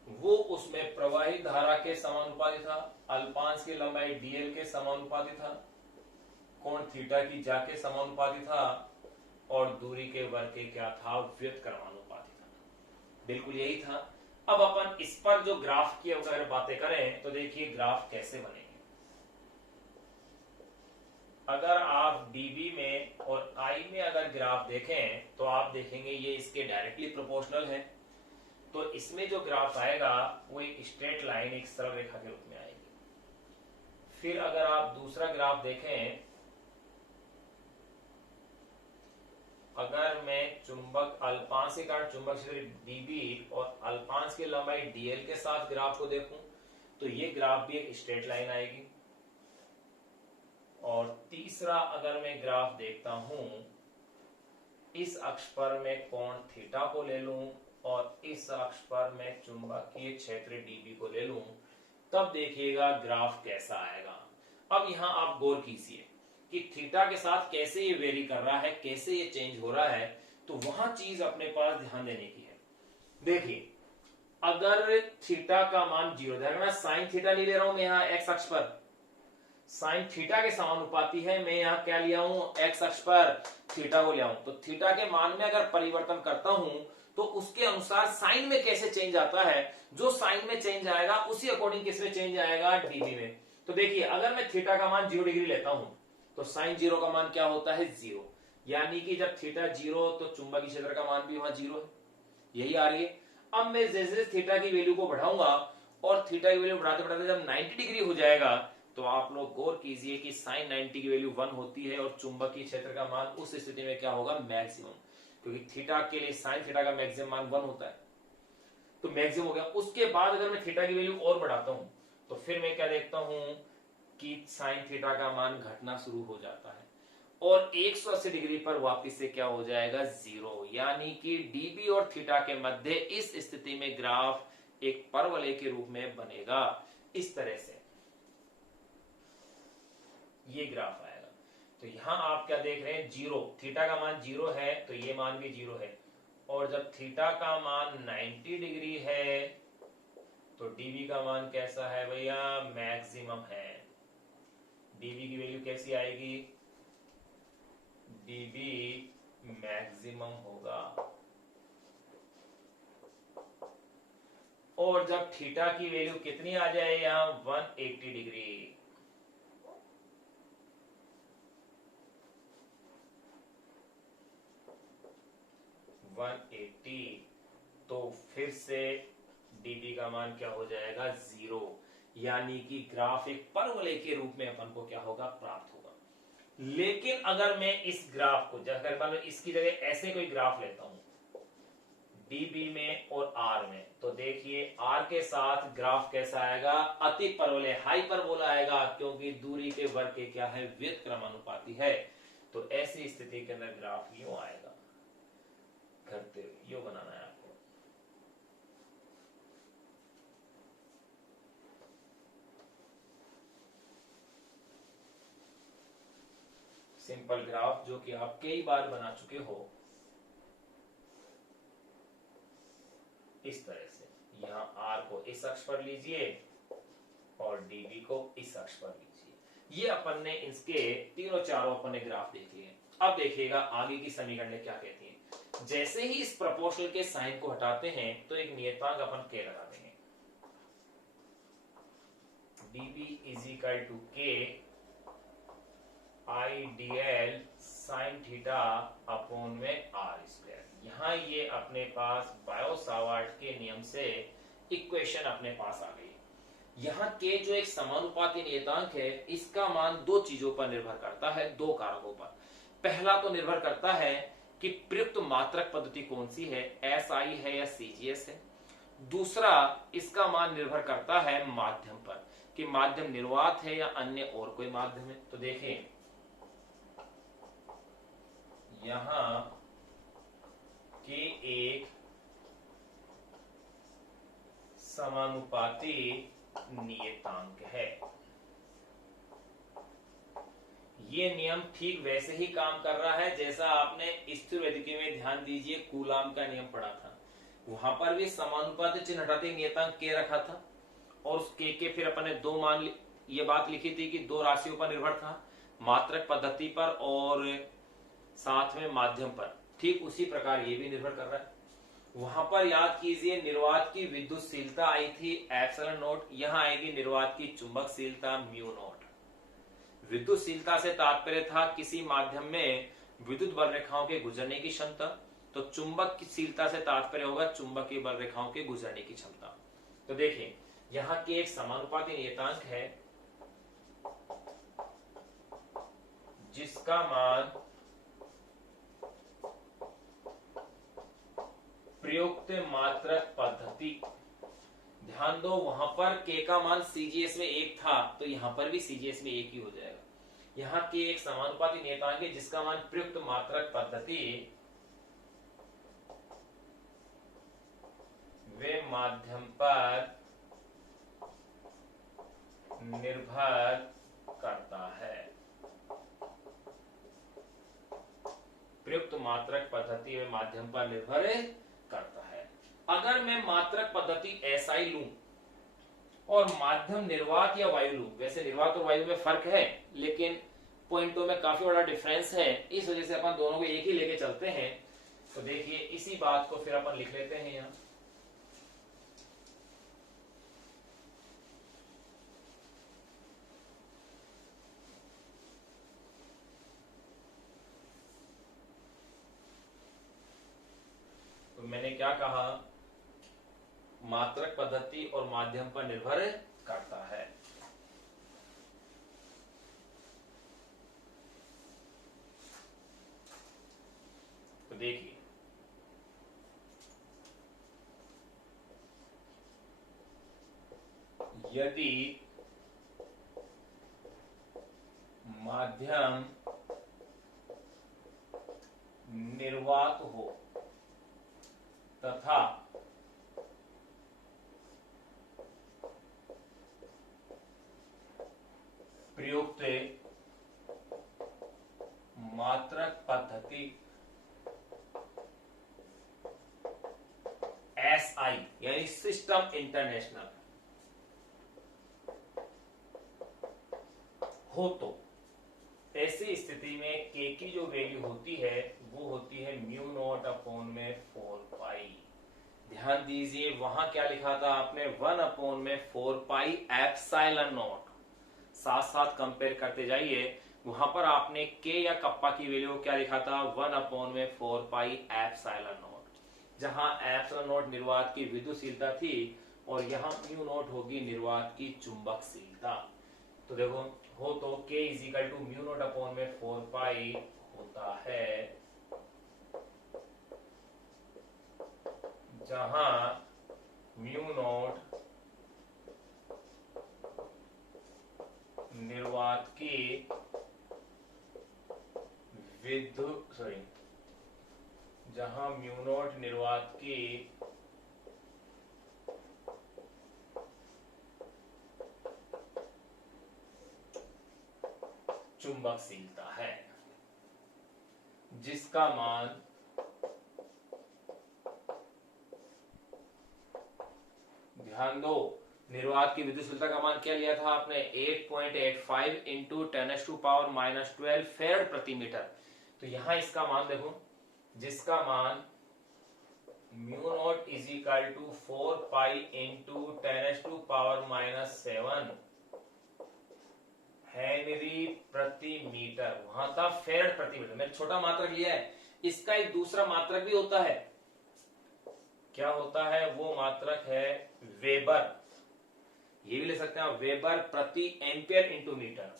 वो उसमें प्रवाहित धारा के समानुपाती था, अल्पांश की लंबाई dl के समानुपाती था, कोण थीटा की ज्या के समानुपाती था और दूरी के वर्ग के क्या था व्युत्क्रमानुपाती था। बिल्कुल यही था। अब अपन इस पर जो ग्राफ की अगर बातें करें तो देखिए ग्राफ कैसे बनेंगे। अगर आप dB में और I में अगर ग्राफ देखें तो आप देखेंगे ये इसके डायरेक्टली प्रोपोर्शनल है, तो इसमें जो ग्राफ आएगा वो एक स्ट्रेट लाइन एक सरल रेखा के रूप में आएगी। फिर अगर आप दूसरा ग्राफ देखें, अगर मैं चुंबक अल्पांश के कारण चुंबक क्षेत्र dB और अल्पांश की लंबाई dl के साथ ग्राफ को देखूं तो ये ग्राफ भी एक स्ट्रेट लाइन आएगी। और तीसरा अगर मैं ग्राफ देखता हूं, इस अक्ष पर मैं कोण थीटा को ले लूं और इस अक्ष पर मैं चुंबकीय क्षेत्र dB को ले लूं, तब देखिएगा ग्राफ कैसा आएगा। अब यहां आप गौर कीजिए कि थीटा के साथ कैसे ये वेरी कर रहा है, कैसे ये चेंज हो रहा है, तो वहां चीज अपने पास ध्यान देने की है। देखिए अगर थीटा का मान 0 देखना, साइन थीटा नहीं ले रहा हूं मैं यहां एक्स अक्ष पर, साइन थीटा के समानुपाती है, मैं यहां क्या लिया हूं एक्स अक्ष पर थीटा को लिया हूं। तो थीटा के मान में अगर परिवर्तन करता हूं तो उसके अनुसार साइन में कैसे चेंज आता है, जो साइन में चेंज आएगा उसी अकॉर्डिंग किसमें चेंज आएगा dB में। तो देखिए अगर मैं थीटा का मान 0 डिग्री लेता हूं तो साइन 0 का मान क्या होता है 0, यानी कि जब थीटा 0 तो चुंबकीय क्षेत्र का मान भी वहां 0 है, यही आ रही है। अब मैं जैसे थीटा की वैल्यू को बढ़ाऊंगा और थीटा की वैल्यू बढ़ाते बढ़ाते जब 90 डिग्री हो जाएगा तो आप लोग गौर कीजिए कि साइन 90 की वैल्यू 1 होती है और चुंबकीय क्षेत्र का मान उस स्थिति में क्या होगा मैक्सिमम, क्योंकि थीटा के लिए साइन थीटा का मैक्सिमम मान 1 होता है, तो मैक्सिमम हो गया। उसके बाद अगर मैं थीटा की वैल्यू और बढ़ाता हूं तो फिर मैं क्या देखता हूं कि साइन थीटा का मान घटना शुरू हो जाता है और 180 डिग्री पर वापस से क्या हो जाएगा 0, यानी कि dB और थीटा के मध्य इस स्थिति में ग्राफ एक परवलय के रूप में बनेगा। इस तरह से ये ग्राफ आएगा। तो यहां आप क्या देख रहे हैं 0, थीटा का मान 0 है तो ये मान भी 0 है, और जब थीटा का मान 90 डिग्री है तो dB का मान कैसा है भैया मैक्सिमम है। dB की वैल्यू कैसी आएगी, dB मैक्सिमम होगा। और जब थीटा की वैल्यू कितनी आ जाए यहां 180 डिग्री, तो फिर से dB का मान क्या हो जाएगा 0, यानी कि ग्राफ एक परवलय के रूप में अपन को क्या होगा प्राप्त होगा। लेकिन अगर मैं इस ग्राफ को जगह इसकी जगह ऐसे कोई ग्राफ लेता हूं dB में और R में, तो देखिए R के साथ ग्राफ कैसा आएगा अति परवलय हाइपरबोला आएगा, क्योंकि दूरी के वर्ग के क्या है व्युत्क्रमानुपाती है। तो ऐसी स्थिति के अंदर ग्राफ यूं आएगा, करते हुए यूं बनाना है आपको। सिंपल ग्राफ जो कि आप कई बार बना चुके हो, इस तरह से यहां R को इस अक्ष पर लीजिए और dB को इस अक्ष पर लीजिए। ये अपन ने इसके तीनों चारों अपन ने ग्राफ देख लिए। अब देखिएगा आगे की समीकरण क्या कहती है। जैसे ही इस प्रोपोर्शनल के साइन को हटाते हैं तो एक नियतांक अपन के लगा देंगे, dB इज इक्वल टू के आई D L sine theta upon में आर स्क्वायर। यहां ये अपने पास बायो-सावर्ट के नियम से इक्वेशन अपने पास आ गई। यहाँ के जो एक समानुपाती नियतांक है, इसका मान दो चीजों पर निर्भर करता है, दो कारकों पर। पहला तो निर्भर करता है कि प्रयुक्त मात्रक पद्धति कौन सी है, एसआई है या सीजीएस है। दूसरा इसका मान निर्भर करता है माध्यम पर, कि माध्यम निर्वात है या अन्य और कोई माध्यम है। तो देखिए यहां के एक समानुपाती नियतांक है। ये नियम ठीक वैसे ही काम कर रहा है जैसा आपने स्थिरवैद्यकीय में, ध्यान दीजिए, कूलाम का नियम पढ़ा था। वहां पर भी समानुपाती चिन्ह हटाते नियतांक के रखा था और उस के फिर अपन ने दो मान, ये बात लिखी थी कि दो राशियों पर निर्भर था, मात्रक पद्धति पर और साथ में माध्यम पर। ठीक उसी प्रकार ये भी निर्भर कर रहा है। वहां पर याद कीजिए निर्वात की विद्युतशीलता आई थी एप्सिलॉन नॉट, यहां आएगी निर्वात की चुंबकशीलता म्यू नॉट। विद्युतशीलता से तात्पर्य था किसी माध्यम में विद्युत बल रेखाओं के गुजरने की क्षमता, तो चुंबकशीलता से तात्पर्य होगा चुंबकीय बल रेखाओं के गुजरने की क्षमता। तो देखिए यहां के एक समानुपाती नियतांक है जिसका मान प्रयुक्त मात्रक पद्धति, ध्यान दो वहां पर के का मान सीजीएस में 1 था तो यहां पर भी सीजीएस में 1 ही हो जाएगा। यहां के एक समानुपाती नियतांक है जिसका मान प्रयुक्त मात्रक पद्धति वे माध्यम पर निर्भर करता है। प्रयुक्त मात्रक पद्धति वे माध्यम पर निर्भर करता है। अगर मैं मात्रक पद्धति एसआई लूं और माध्यम निर्वात या वायु लूं, वैसे निर्वात और वायु में फर्क है लेकिन पॉइंटों में काफी बड़ा डिफरेंस है, इस वजह से अपन दोनों को एक ही लेके चलते हैं। तो देखिए इसी बात को फिर अपन लिख लेते हैं यहां। तो मैंने क्या कहा, मात्रक पद्धति और माध्यम पर निर्भर करता है। तो देखिए यदि माध्यम निर्वात हो तथा प्रयुक्त मात्रक पद्धति एसआई यानी सिस्टम इंटरनेशनल हो, तो ऐसी स्थिति में के की जो वैल्यू होती है वो होती है म्यू नॉट अपॉन में 4 पाई। ध्यान दीजिए वहां क्या लिखा था आपने, 1 अपॉन में 4 पाई एप्सिलॉन नॉट। साथ साथ कंपेयर करते जाइए, वहां पर आपने के या कप्पा की वैल्यू क्या लिखा था, 1 अपॉन में 4 पाई एप्सिलॉन नॉट। जहां एप्सिलॉन नॉट निर्वात की विद्युतशीलता थी और यहां म्यू नॉट होगी निर्वात की चुंबकशीलता। तो देखो हो तो K is equal to mu naught upon में 4 पाई होता है, जहां म्यू नॉट निर्वात की जहां म्यू नॉट निर्वात की चुंबकशीलता है, जिसका मान ध्यान दो निर्वात की विद्युतशीलता का मान क्या लिया था आपने, 8.85 इंटू 10⁻⁻12 फेरेड प्रति मीटर। तो यहां इसका मान देखो, जिसका मान mu naught is equal to 4 pi into 10⁻⁻⁷ henry प्रति मीटर, वहां था फेरेड प्रति मीटर, मैंने छोटा मात्रक लिया है। इसका एक दूसरा मात्रक भी होता है, क्या होता है वो मात्रक है वेबर, ये भी ले सकते हैं वेबर प्रति एम्पियर इंटू मीटर,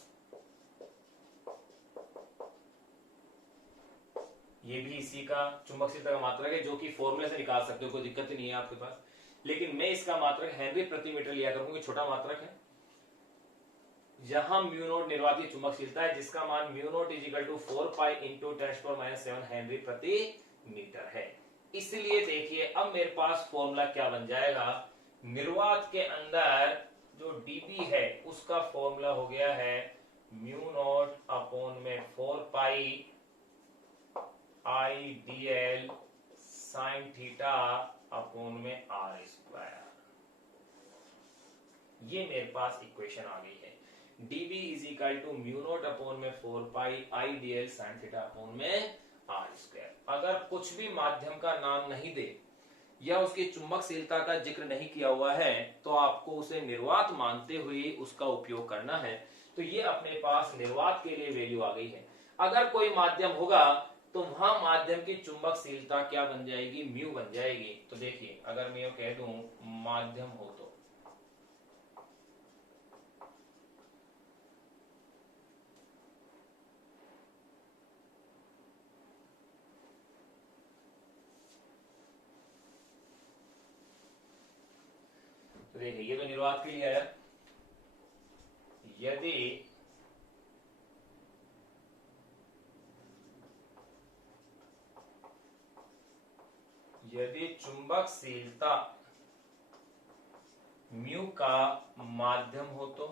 ये भी इसी का चुंबकशीलता का मात्रक है, जो कि फॉर्मूले से निकाल सकते हो, कोई दिक्कत ही नहीं है आपके पास। लेकिन मैं इसका मात्रक हेनरी प्रति मीटर लिया करूंगा, छोटा मात्रक है। जहां म्यू नॉट निर्वातीय चुंबकशीलता है, जिसका मान mu naught is equal to 4 pi into 10⁻⁷ henry प्रति मीटर है। इसलिए देखिए अब मेरे पास फॉर्मूला क्या बन जाएगा, निर्वात के अंदर जो डीबी है उसका फॉर्मूला हो गया है म्यू नॉट अपॉन में 4 pi I D L sine theta upon में आर स्क्वायर। ये मेरे पास इक्वेशन आ गई है, dB is equal to mu naught upon में 4 pi I D L sine theta upon में आर स्क्वायर। अगर कुछ भी माध्यम का नाम नहीं दे या उसकी चुंबकशीलता का जिक्र नहीं किया हुआ है तो आपको उसे निर्वात मानते हुए उसका उपयोग करना है। तो ये अपने पास निर्वात के लिए वैल्यू आ गई है। अगर कोई माध्यम होगा तो वहां माध्यम की चुंबकशीलता क्या बन जाएगी, म्यू बन जाएगी। तो देखिए अगर मैं ये कह दूं माध्यम हो तो देखिए ये तो निर्वात के लिए आया, यदि चुंबकशीलता म्यू का माध्यम हो तो,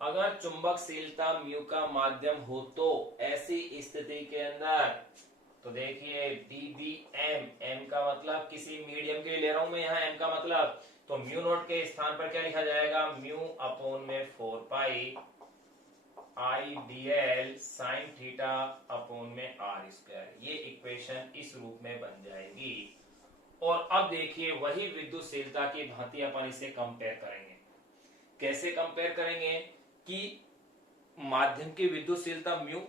अगर चुंबकशीलता म्यू का माध्यम हो तो ऐसी स्थिति के अंदर तो देखिए dBm, m का मतलब किसी मीडियम के लिए ले रहा हूं मैं यहां m का मतलब, तो म्यू नोट के स्थान पर क्या लिखा जाएगा, म्यू अपॉन में 4 pi I D L sine theta upon में आर स्क्वायर। ये इक्वेशन इस रूप में बन जाएगी। और अब देखिए वही विद्युतशीलता की भांति अपन इसे कंपेयर करेंगे। कैसे कंपेयर करेंगे कि माध्यम की विद्युतशीलता म्यू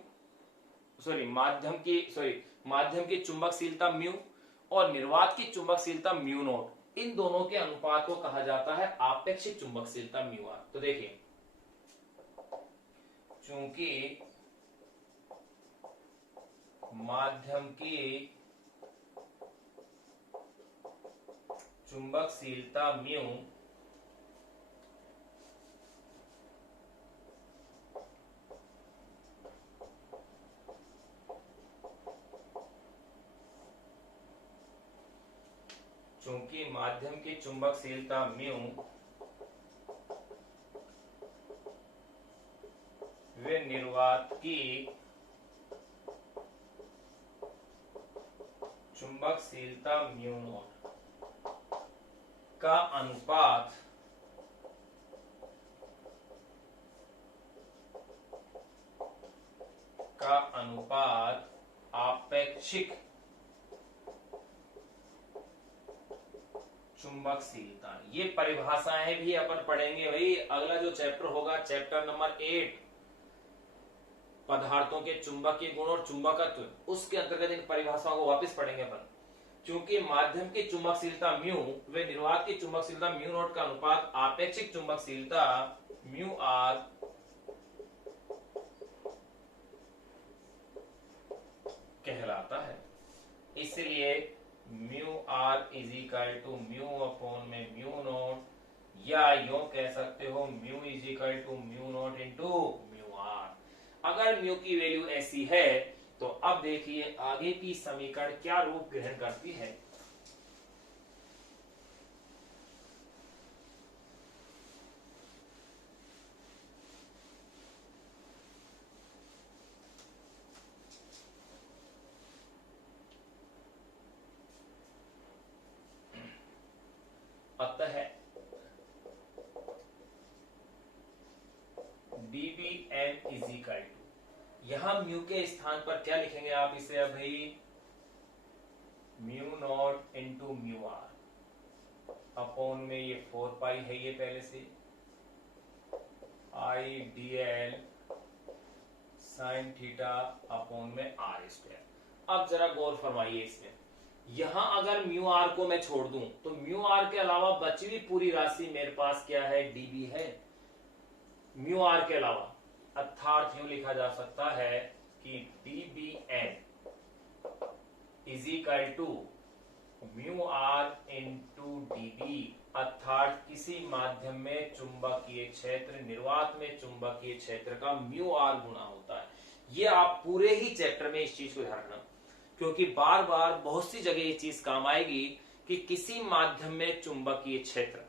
माध्यम की चुंबकशीलता म्यू और निर्वात की चुंबकशीलता म्यू नॉट, इन दोनों के अनुपात को कहा जाता है आपेक्षिक चुंबकशीलता म्यू आर। तो देखिए चूंकि माध्यम की चुंबकशीलता म्यू चूंकि माध्यम की चुंबकशीलता म्यू वे निर्वात की चुंबकशीलता म्यू नॉट का अनुपात आपेक्षिक चुंबकशीलता। ये परिभाषाएं भी अपन पढ़ेंगे भाई, अगला जो चैप्टर होगा चैप्टर नंबर 8 पदार्थों के चुंबकीय गुण और चुंबकत्व, उसके अंतर्गत इन परिभाषाओं को वापस पढ़ेंगे अपन। क्योंकि माध्यम की चुंबकशीलता म्यू व निर्वात की चुंबकशीलता म्यू नॉट का अनुपात आपेक्षिक चुंबकशीलता म्यू आर कहलाता है। इसलिए mu R is equal to mu upon में म्यू नॉट, या यूं कह सकते हो mu is equal to mu naught into mu R. अगर म्यू की वैल्यू ऐसी है तो अब देखिए आगे की समीकरण क्या रूप ग्रहण करती है। अतः dBm इज यहां म्यू के स्थान पर क्या लिखेंगे आप इसे अभी, mu naught into mu R upon में ये 4 पाई है ये पहले से, I D L sine theta upon में आर स्क्वायर। अब जरा गौर फरमाइए इसमें, यहां अगर म्यू आर को मैं छोड़ दूं तो म्यू आर के अलावा बची हुई पूरी राशि मेरे पास क्या है, डीबी है म्यू आर के अलावा। अर्थात यूं लिखा जा सकता है कि DB N is equal to mu R into DB, अर्थात किसी माध्यम में चुंबकीय क्षेत्र, निर्वात में चुंबकीय क्षेत्र का म्यू आर गुना होता है। ये आप पूरे ही चैप्टर में इस चीज को ध्यान रखना, क्योंकि बार बार बहुत सी जगह ये चीज काम आएगी कि किसी माध्यम में चुंबकीय क्षेत्र,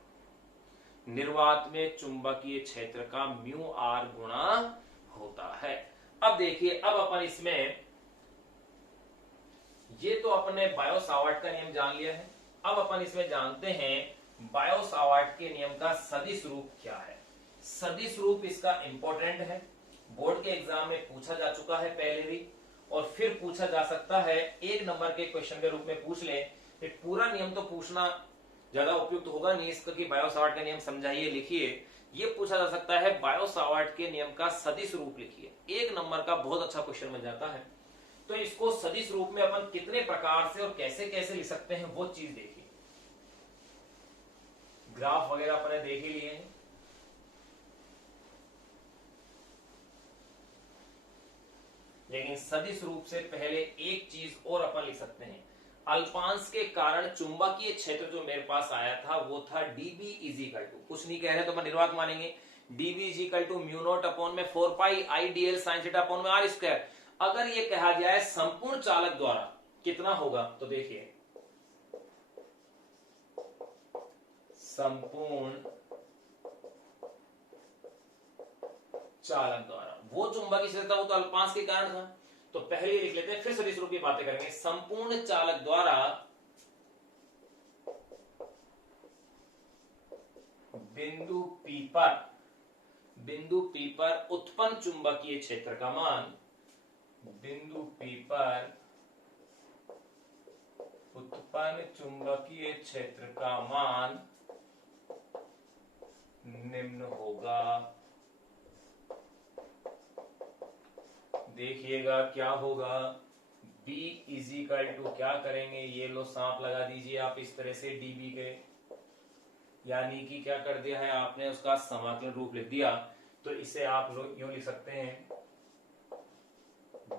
निर्वात में चुंबकीय क्षेत्र का म्यू आर गुणा होता है। अब देखिए, अब अपन इसमें, ये तो अपने बायो सावर्ट का नियम जान लिया है, अब अपन इसमें जानते हैं बायो सावर्ट के नियम का सदिश रूप क्या है। सदिश रूप इसका इंपॉर्टेंट है, बोर्ड के एग्जाम में पूछा जा चुका है पहले भी, और फिर पूछा जा सकता है, 1 नंबर के क्वेश्चन के रूप में पूछ ले। पूरा नियम तो पूछना ज्यादा उपयुक्त होगा नहीं इसका कि बायो सावर्ट का नियम समझाइए लिखिए, ये पूछा जा सकता है बायो सावर्ट के नियम का सदिश रूप लिखिए। 1 नंबर का बहुत अच्छा क्वेश्चन मिल जाता है। तो इसको सदिश रूप में अपन कितने प्रकार से और कैसे कैसे लिख सकते हैं वो चीज देखिए। ग्राफ वगैरह अपने देख ही लिए हैं, लेकिन सदिश रूप से पहले एक चीज और अपन लिख सकते हैं। अल्पांश के कारण चुंबकीय क्षेत्र जो मेरे पास आया था वो था डीबी इज इक्वल टू, कुछ नहीं कह रहे तो अपन निर्वात मानेंगे, DB is equal to mu naught upon में 4 pi I D L sine theta upon में आर स्क्वायर। अगर ये कहा जाए संपूर्ण चालक द्वारा कितना होगा, तो देखिए संपूर्ण चालक द्वारा, वो चुंबकीय क्षेत्र था वो तो अल्पांश के कारण था, तो पहले ये लिख लेते हैं, फिर सदिश रूप की बातें करेंगे। संपूर्ण चालक द्वारा बिंदु पी पर उत्पन्न चुंबकीय क्षेत्र का मान, बिंदु पी पर उत्पन्न चुंबकीय क्षेत्र का मान निम्न होगा। देखिएगा क्या होगा, B इज इक्वल टू क्या करेंगे, ये लो सांप लगा दीजिए आप इस तरह से dB के, यानी कि क्या कर दिया है आपने, उसका समाकलन रूप लिख दिया। तो इसे आप लोग यूं लिख सकते हैं,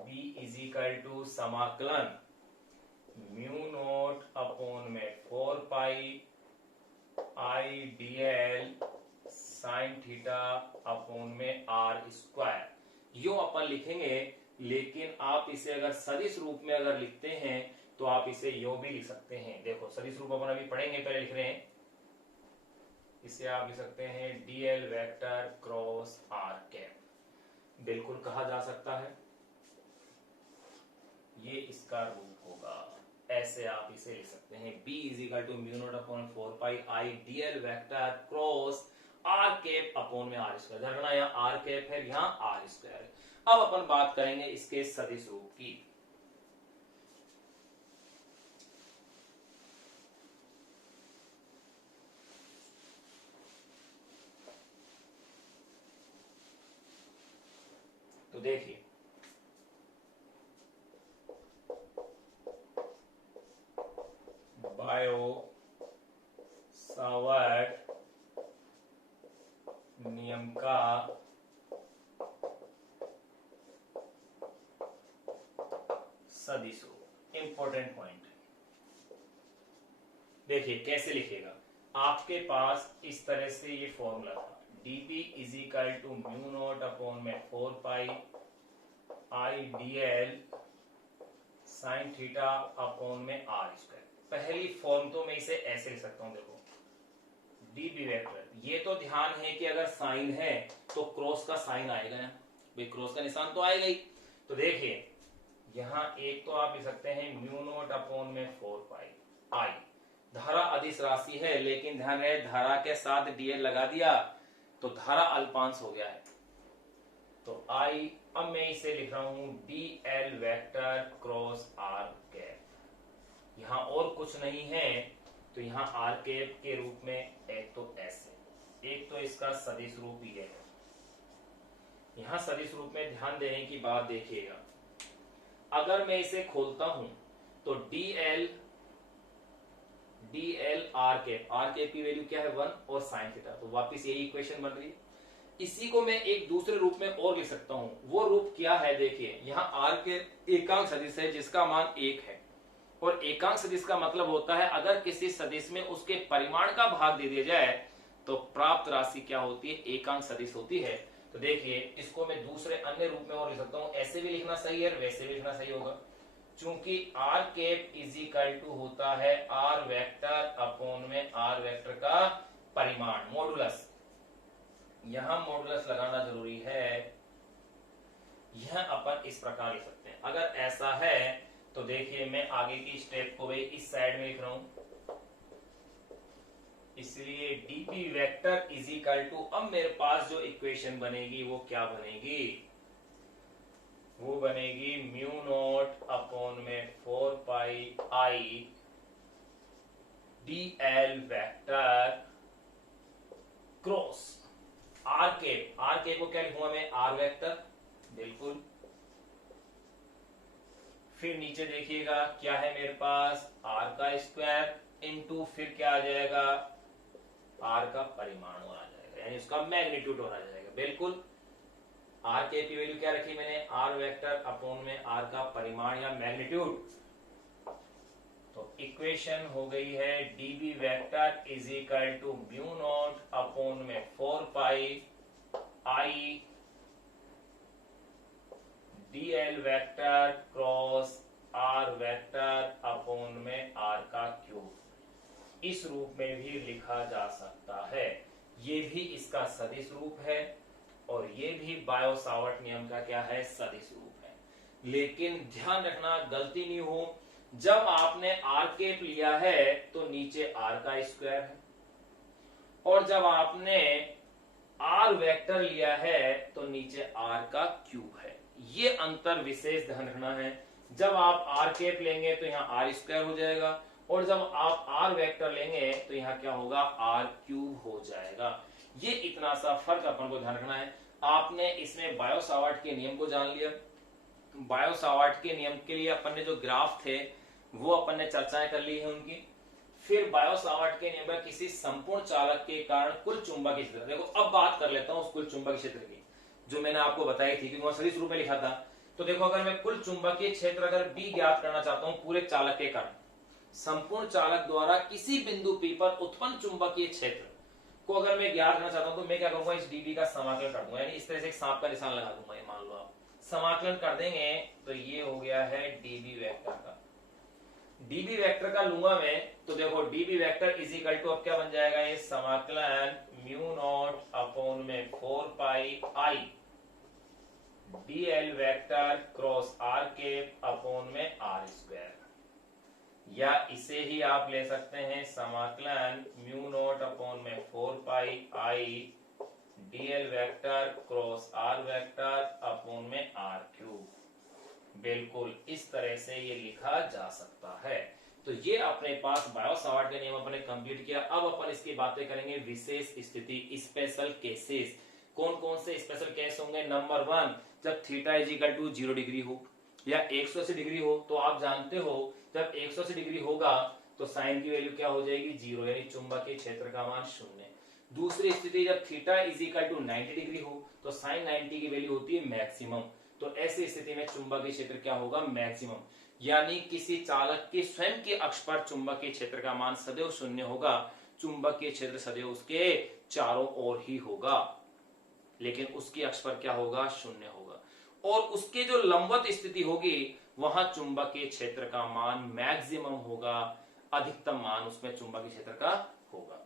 B इज इक्वल टू समाकलन म्यू नोट अपॉन में 4 pi I D L sine theta upon में आर स्क्वायर, यूं अपन लिखेंगे। लेकिन आप इसे अगर सदिश रूप में अगर लिखते हैं तो आप इसे यूं भी लिख सकते हैं। देखो सदिश रूप अपन अभी पढ़ेंगे, पहले लिख रहे हैं, इसे आप लिख सकते हैं DL vector cross R cap, बिल्कुल कहा जा सकता है, ये इसका रूप होगा। ऐसे आप इसे लिख सकते हैं, B is equal to mu naught upon 4 pi I DL vector cross R cap upon में आर स्क्वायर। ध्यान रखना यहाँ आर कैप है, यहाँ आर स्क्वायर है। अब अपन बात करेंगे इसके सदिश रूप की। तो देखिए बायो सावर्ट नियम का सदिश रूप, इंपॉर्टेंट पॉइंट। देखिए कैसे लिखेगा, आपके पास इस तरह से ये फॉर्मूला था, dP is equal to mu naught upon में 4 pi I D L sine theta upon में आर स्क्वायर। पहली फॉर्म तो मैं इसे ऐसे लिख सकता हूं, देखो dB वेक्टर, ये तो ध्यान है कि अगर साइन है तो क्रॉस का साइन आएगा ना भाई, क्रॉस का निशान तो आएगा ही। तो देखिए यहां एक तो आप लिख सकते हैं म्यू नॉट अपॉन में 4 पाई आई, धारा अदिश राशि है लेकिन ध्यान है धारा के साथ डीएल लगा दिया तो धारा अल्पांश हो गया है, तो आई अब मैं इसे लिख रहा हूं dl vector cross r cap. यहां और कुछ नहीं है, तो यहां r कैप के रूप में एक तो s है, एक तो इसका सदिश रूप ये है। यहां सदिश रूप में ध्यान देने की बात देखिएगा, अगर मैं इसे खोलता हूं तो dl r कैप की वैल्यू क्या है 1 और साइन थीटा, तो वापस यही इक्वेशन बन रही है। इसी को मैं एक दूसरे रूप में और लिख सकता हूं, वो रूप क्या है देखिए, यहाँ r के एकांक सदिश है जिसका मान 1 है, और एकांक सदिश का मतलब होता है अगर किसी सदिश में उसके परिमाण का भाग दे दिया जाए तो प्राप्त राशि क्या होती है, एकांक सदिश होती है। तो देखिए इसको मैं दूसरे अन्य रूप में और लिख सकता हूं, ऐसे भी लिखना सही है और वैसे भी लिखना सही होगा, चूंकि r cap is equal to होता है r वेक्टर अपॉन में r वेक्टर का परिमाण मॉडुलस। यहां मॉडुलस लगाना जरूरी है, यह अपन इस प्रकार लिख सकते हैं। अगर ऐसा है तो देखिए मैं आगे की स्टेप को भाई इस साइड में लिख रहा हूं, इसलिए dp vector is equal to, अब मेरे पास जो इक्वेशन बनेगी वो क्या बनेगी, वो बनेगी म्यू नॉट अपॉन में 4 pi i dl vector cross r cap को क्या लिखूंगा मैं, r वेक्टर, बिल्कुल। फिर नीचे देखिएगा क्या है मेरे पास, r का स्क्वायर इनटू फिर क्या आ जाएगा, r का परिमाण हो आ जाएगा, यानी उसका मैग्नीट्यूड हो आ जाएगा, बिल्कुल। r कैप की वैल्यू क्या रखी मैंने, r वेक्टर अपॉन में r का परिमाण या मैग्नीट्यूड। तो इक्वेशन हो गई है db vector is equal to mu naught upon में 4 pi i dl vector cross r vector upon में r का क्यूब। इस रूप में भी लिखा जा सकता है, ये भी इसका सदिश रूप है और ये भी बायो सावर्ट नियम का क्या है, सदिश रूप है। लेकिन ध्यान रखना गलती नहीं हो, जब आपने r कैप लिया है तो नीचे r का स्क्वायर है, और जब आपने r वेक्टर लिया है तो नीचे r का क्यूब है। ये अंतर विशेष ध्यान रखना है, जब आप r कैप लेंगे तो यहाँ r स्क्वायर हो जाएगा, और जब आप r वेक्टर लेंगे तो यहाँ क्या होगा, r क्यूब हो जाएगा। ये इतना सा फर्क अपन को ध्यान रखना है। आपने इसमें बायो सावर्ट के नियम को जान लिया, बायो सावर्ट के नियम के लिए अपन ने जो ग्राफ थे वो अपन ने चर्चाएं कर ली है उनकी। फिर बायो सावर्ट के नियम में किसी संपूर्ण चालक के कारण कुल चुंबकीय क्षेत्र, देखो अब बात कर लेता हूं उस कुल चुंबकीय क्षेत्र की जो मैंने आपको बताई थी, क्योंकि वहां सदिश रूप में लिखा था। तो देखो अगर मैं कुल चुंबकीय क्षेत्र अगर B ज्ञात करना चाहता हूं पूरे चालक के कारण, संपूर्ण चालक द्वारा किसी बिंदु P पर उत्पन्न चुंबकीय क्षेत्र को अगर मैं ज्ञात करना चाहता हूं तो मैं क्या करूंगा, इस dB का समाकलन कर दूंगा, यानी इस तरह से एक सांप का निशान लगा दूंगा। ये मान लो आप समाकलन कर देंगे तो ये हो गया है dB वेक्टर का। dB वेक्टर का लूंगा मैं तो देखो dB vector is equal to अब क्या बन जाएगा, ये समाकलन म्यू नॉट अपॉन में 4 pi i dl vector cross r cap upon में r स्क्वायर, या इसे ही आप ले सकते हैं समाकलन म्यू नॉट अपॉन में 4 pi i dl vector cross r vector upon में r क्यूब। बिल्कुल इस तरह से ये लिखा जा सकता है। तो ये अपने पास बायो सावर्ट का नियम अपने कंप्लीट किया। अब अपन इसकी बातें करेंगे विशेष स्थिति, स्पेशल केसेस। कौन कौन से स्पेशल केस होंगे, नंबर 1 जब theta is equal to 0 degree हो या 180 डिग्री हो, तो आप जानते हो जब 180 डिग्री होगा तो साइन की वैल्यू क्या हो जाएगी, 0, यानी चुंबकीय क्षेत्र का मान 0। दूसरी स्थिति जब theta is equal to 90 degree हो तो साइन 90 की वैल्यू होती है मैक्सिमम, तो ऐसी स्थिति में चुंबकीय क्षेत्र क्या होगा, मैक्सिमम, यानी किसी चालक के स्वयं के अक्ष पर चुंबकीय क्षेत्र का मान सदैव 0 होगा, चुंबकीय क्षेत्र सदैव उसके चारों ओर ही होगा, लेकिन उसकी अक्ष पर क्या होगा, 0 होगा। और उसके जो लंबवत स्थिति होगी वहां चुंबकीय क्षेत्र का मान मैक्सिमम होगा, अधिकतम मान उसमें चुंबकीय क्षेत्र का होगा।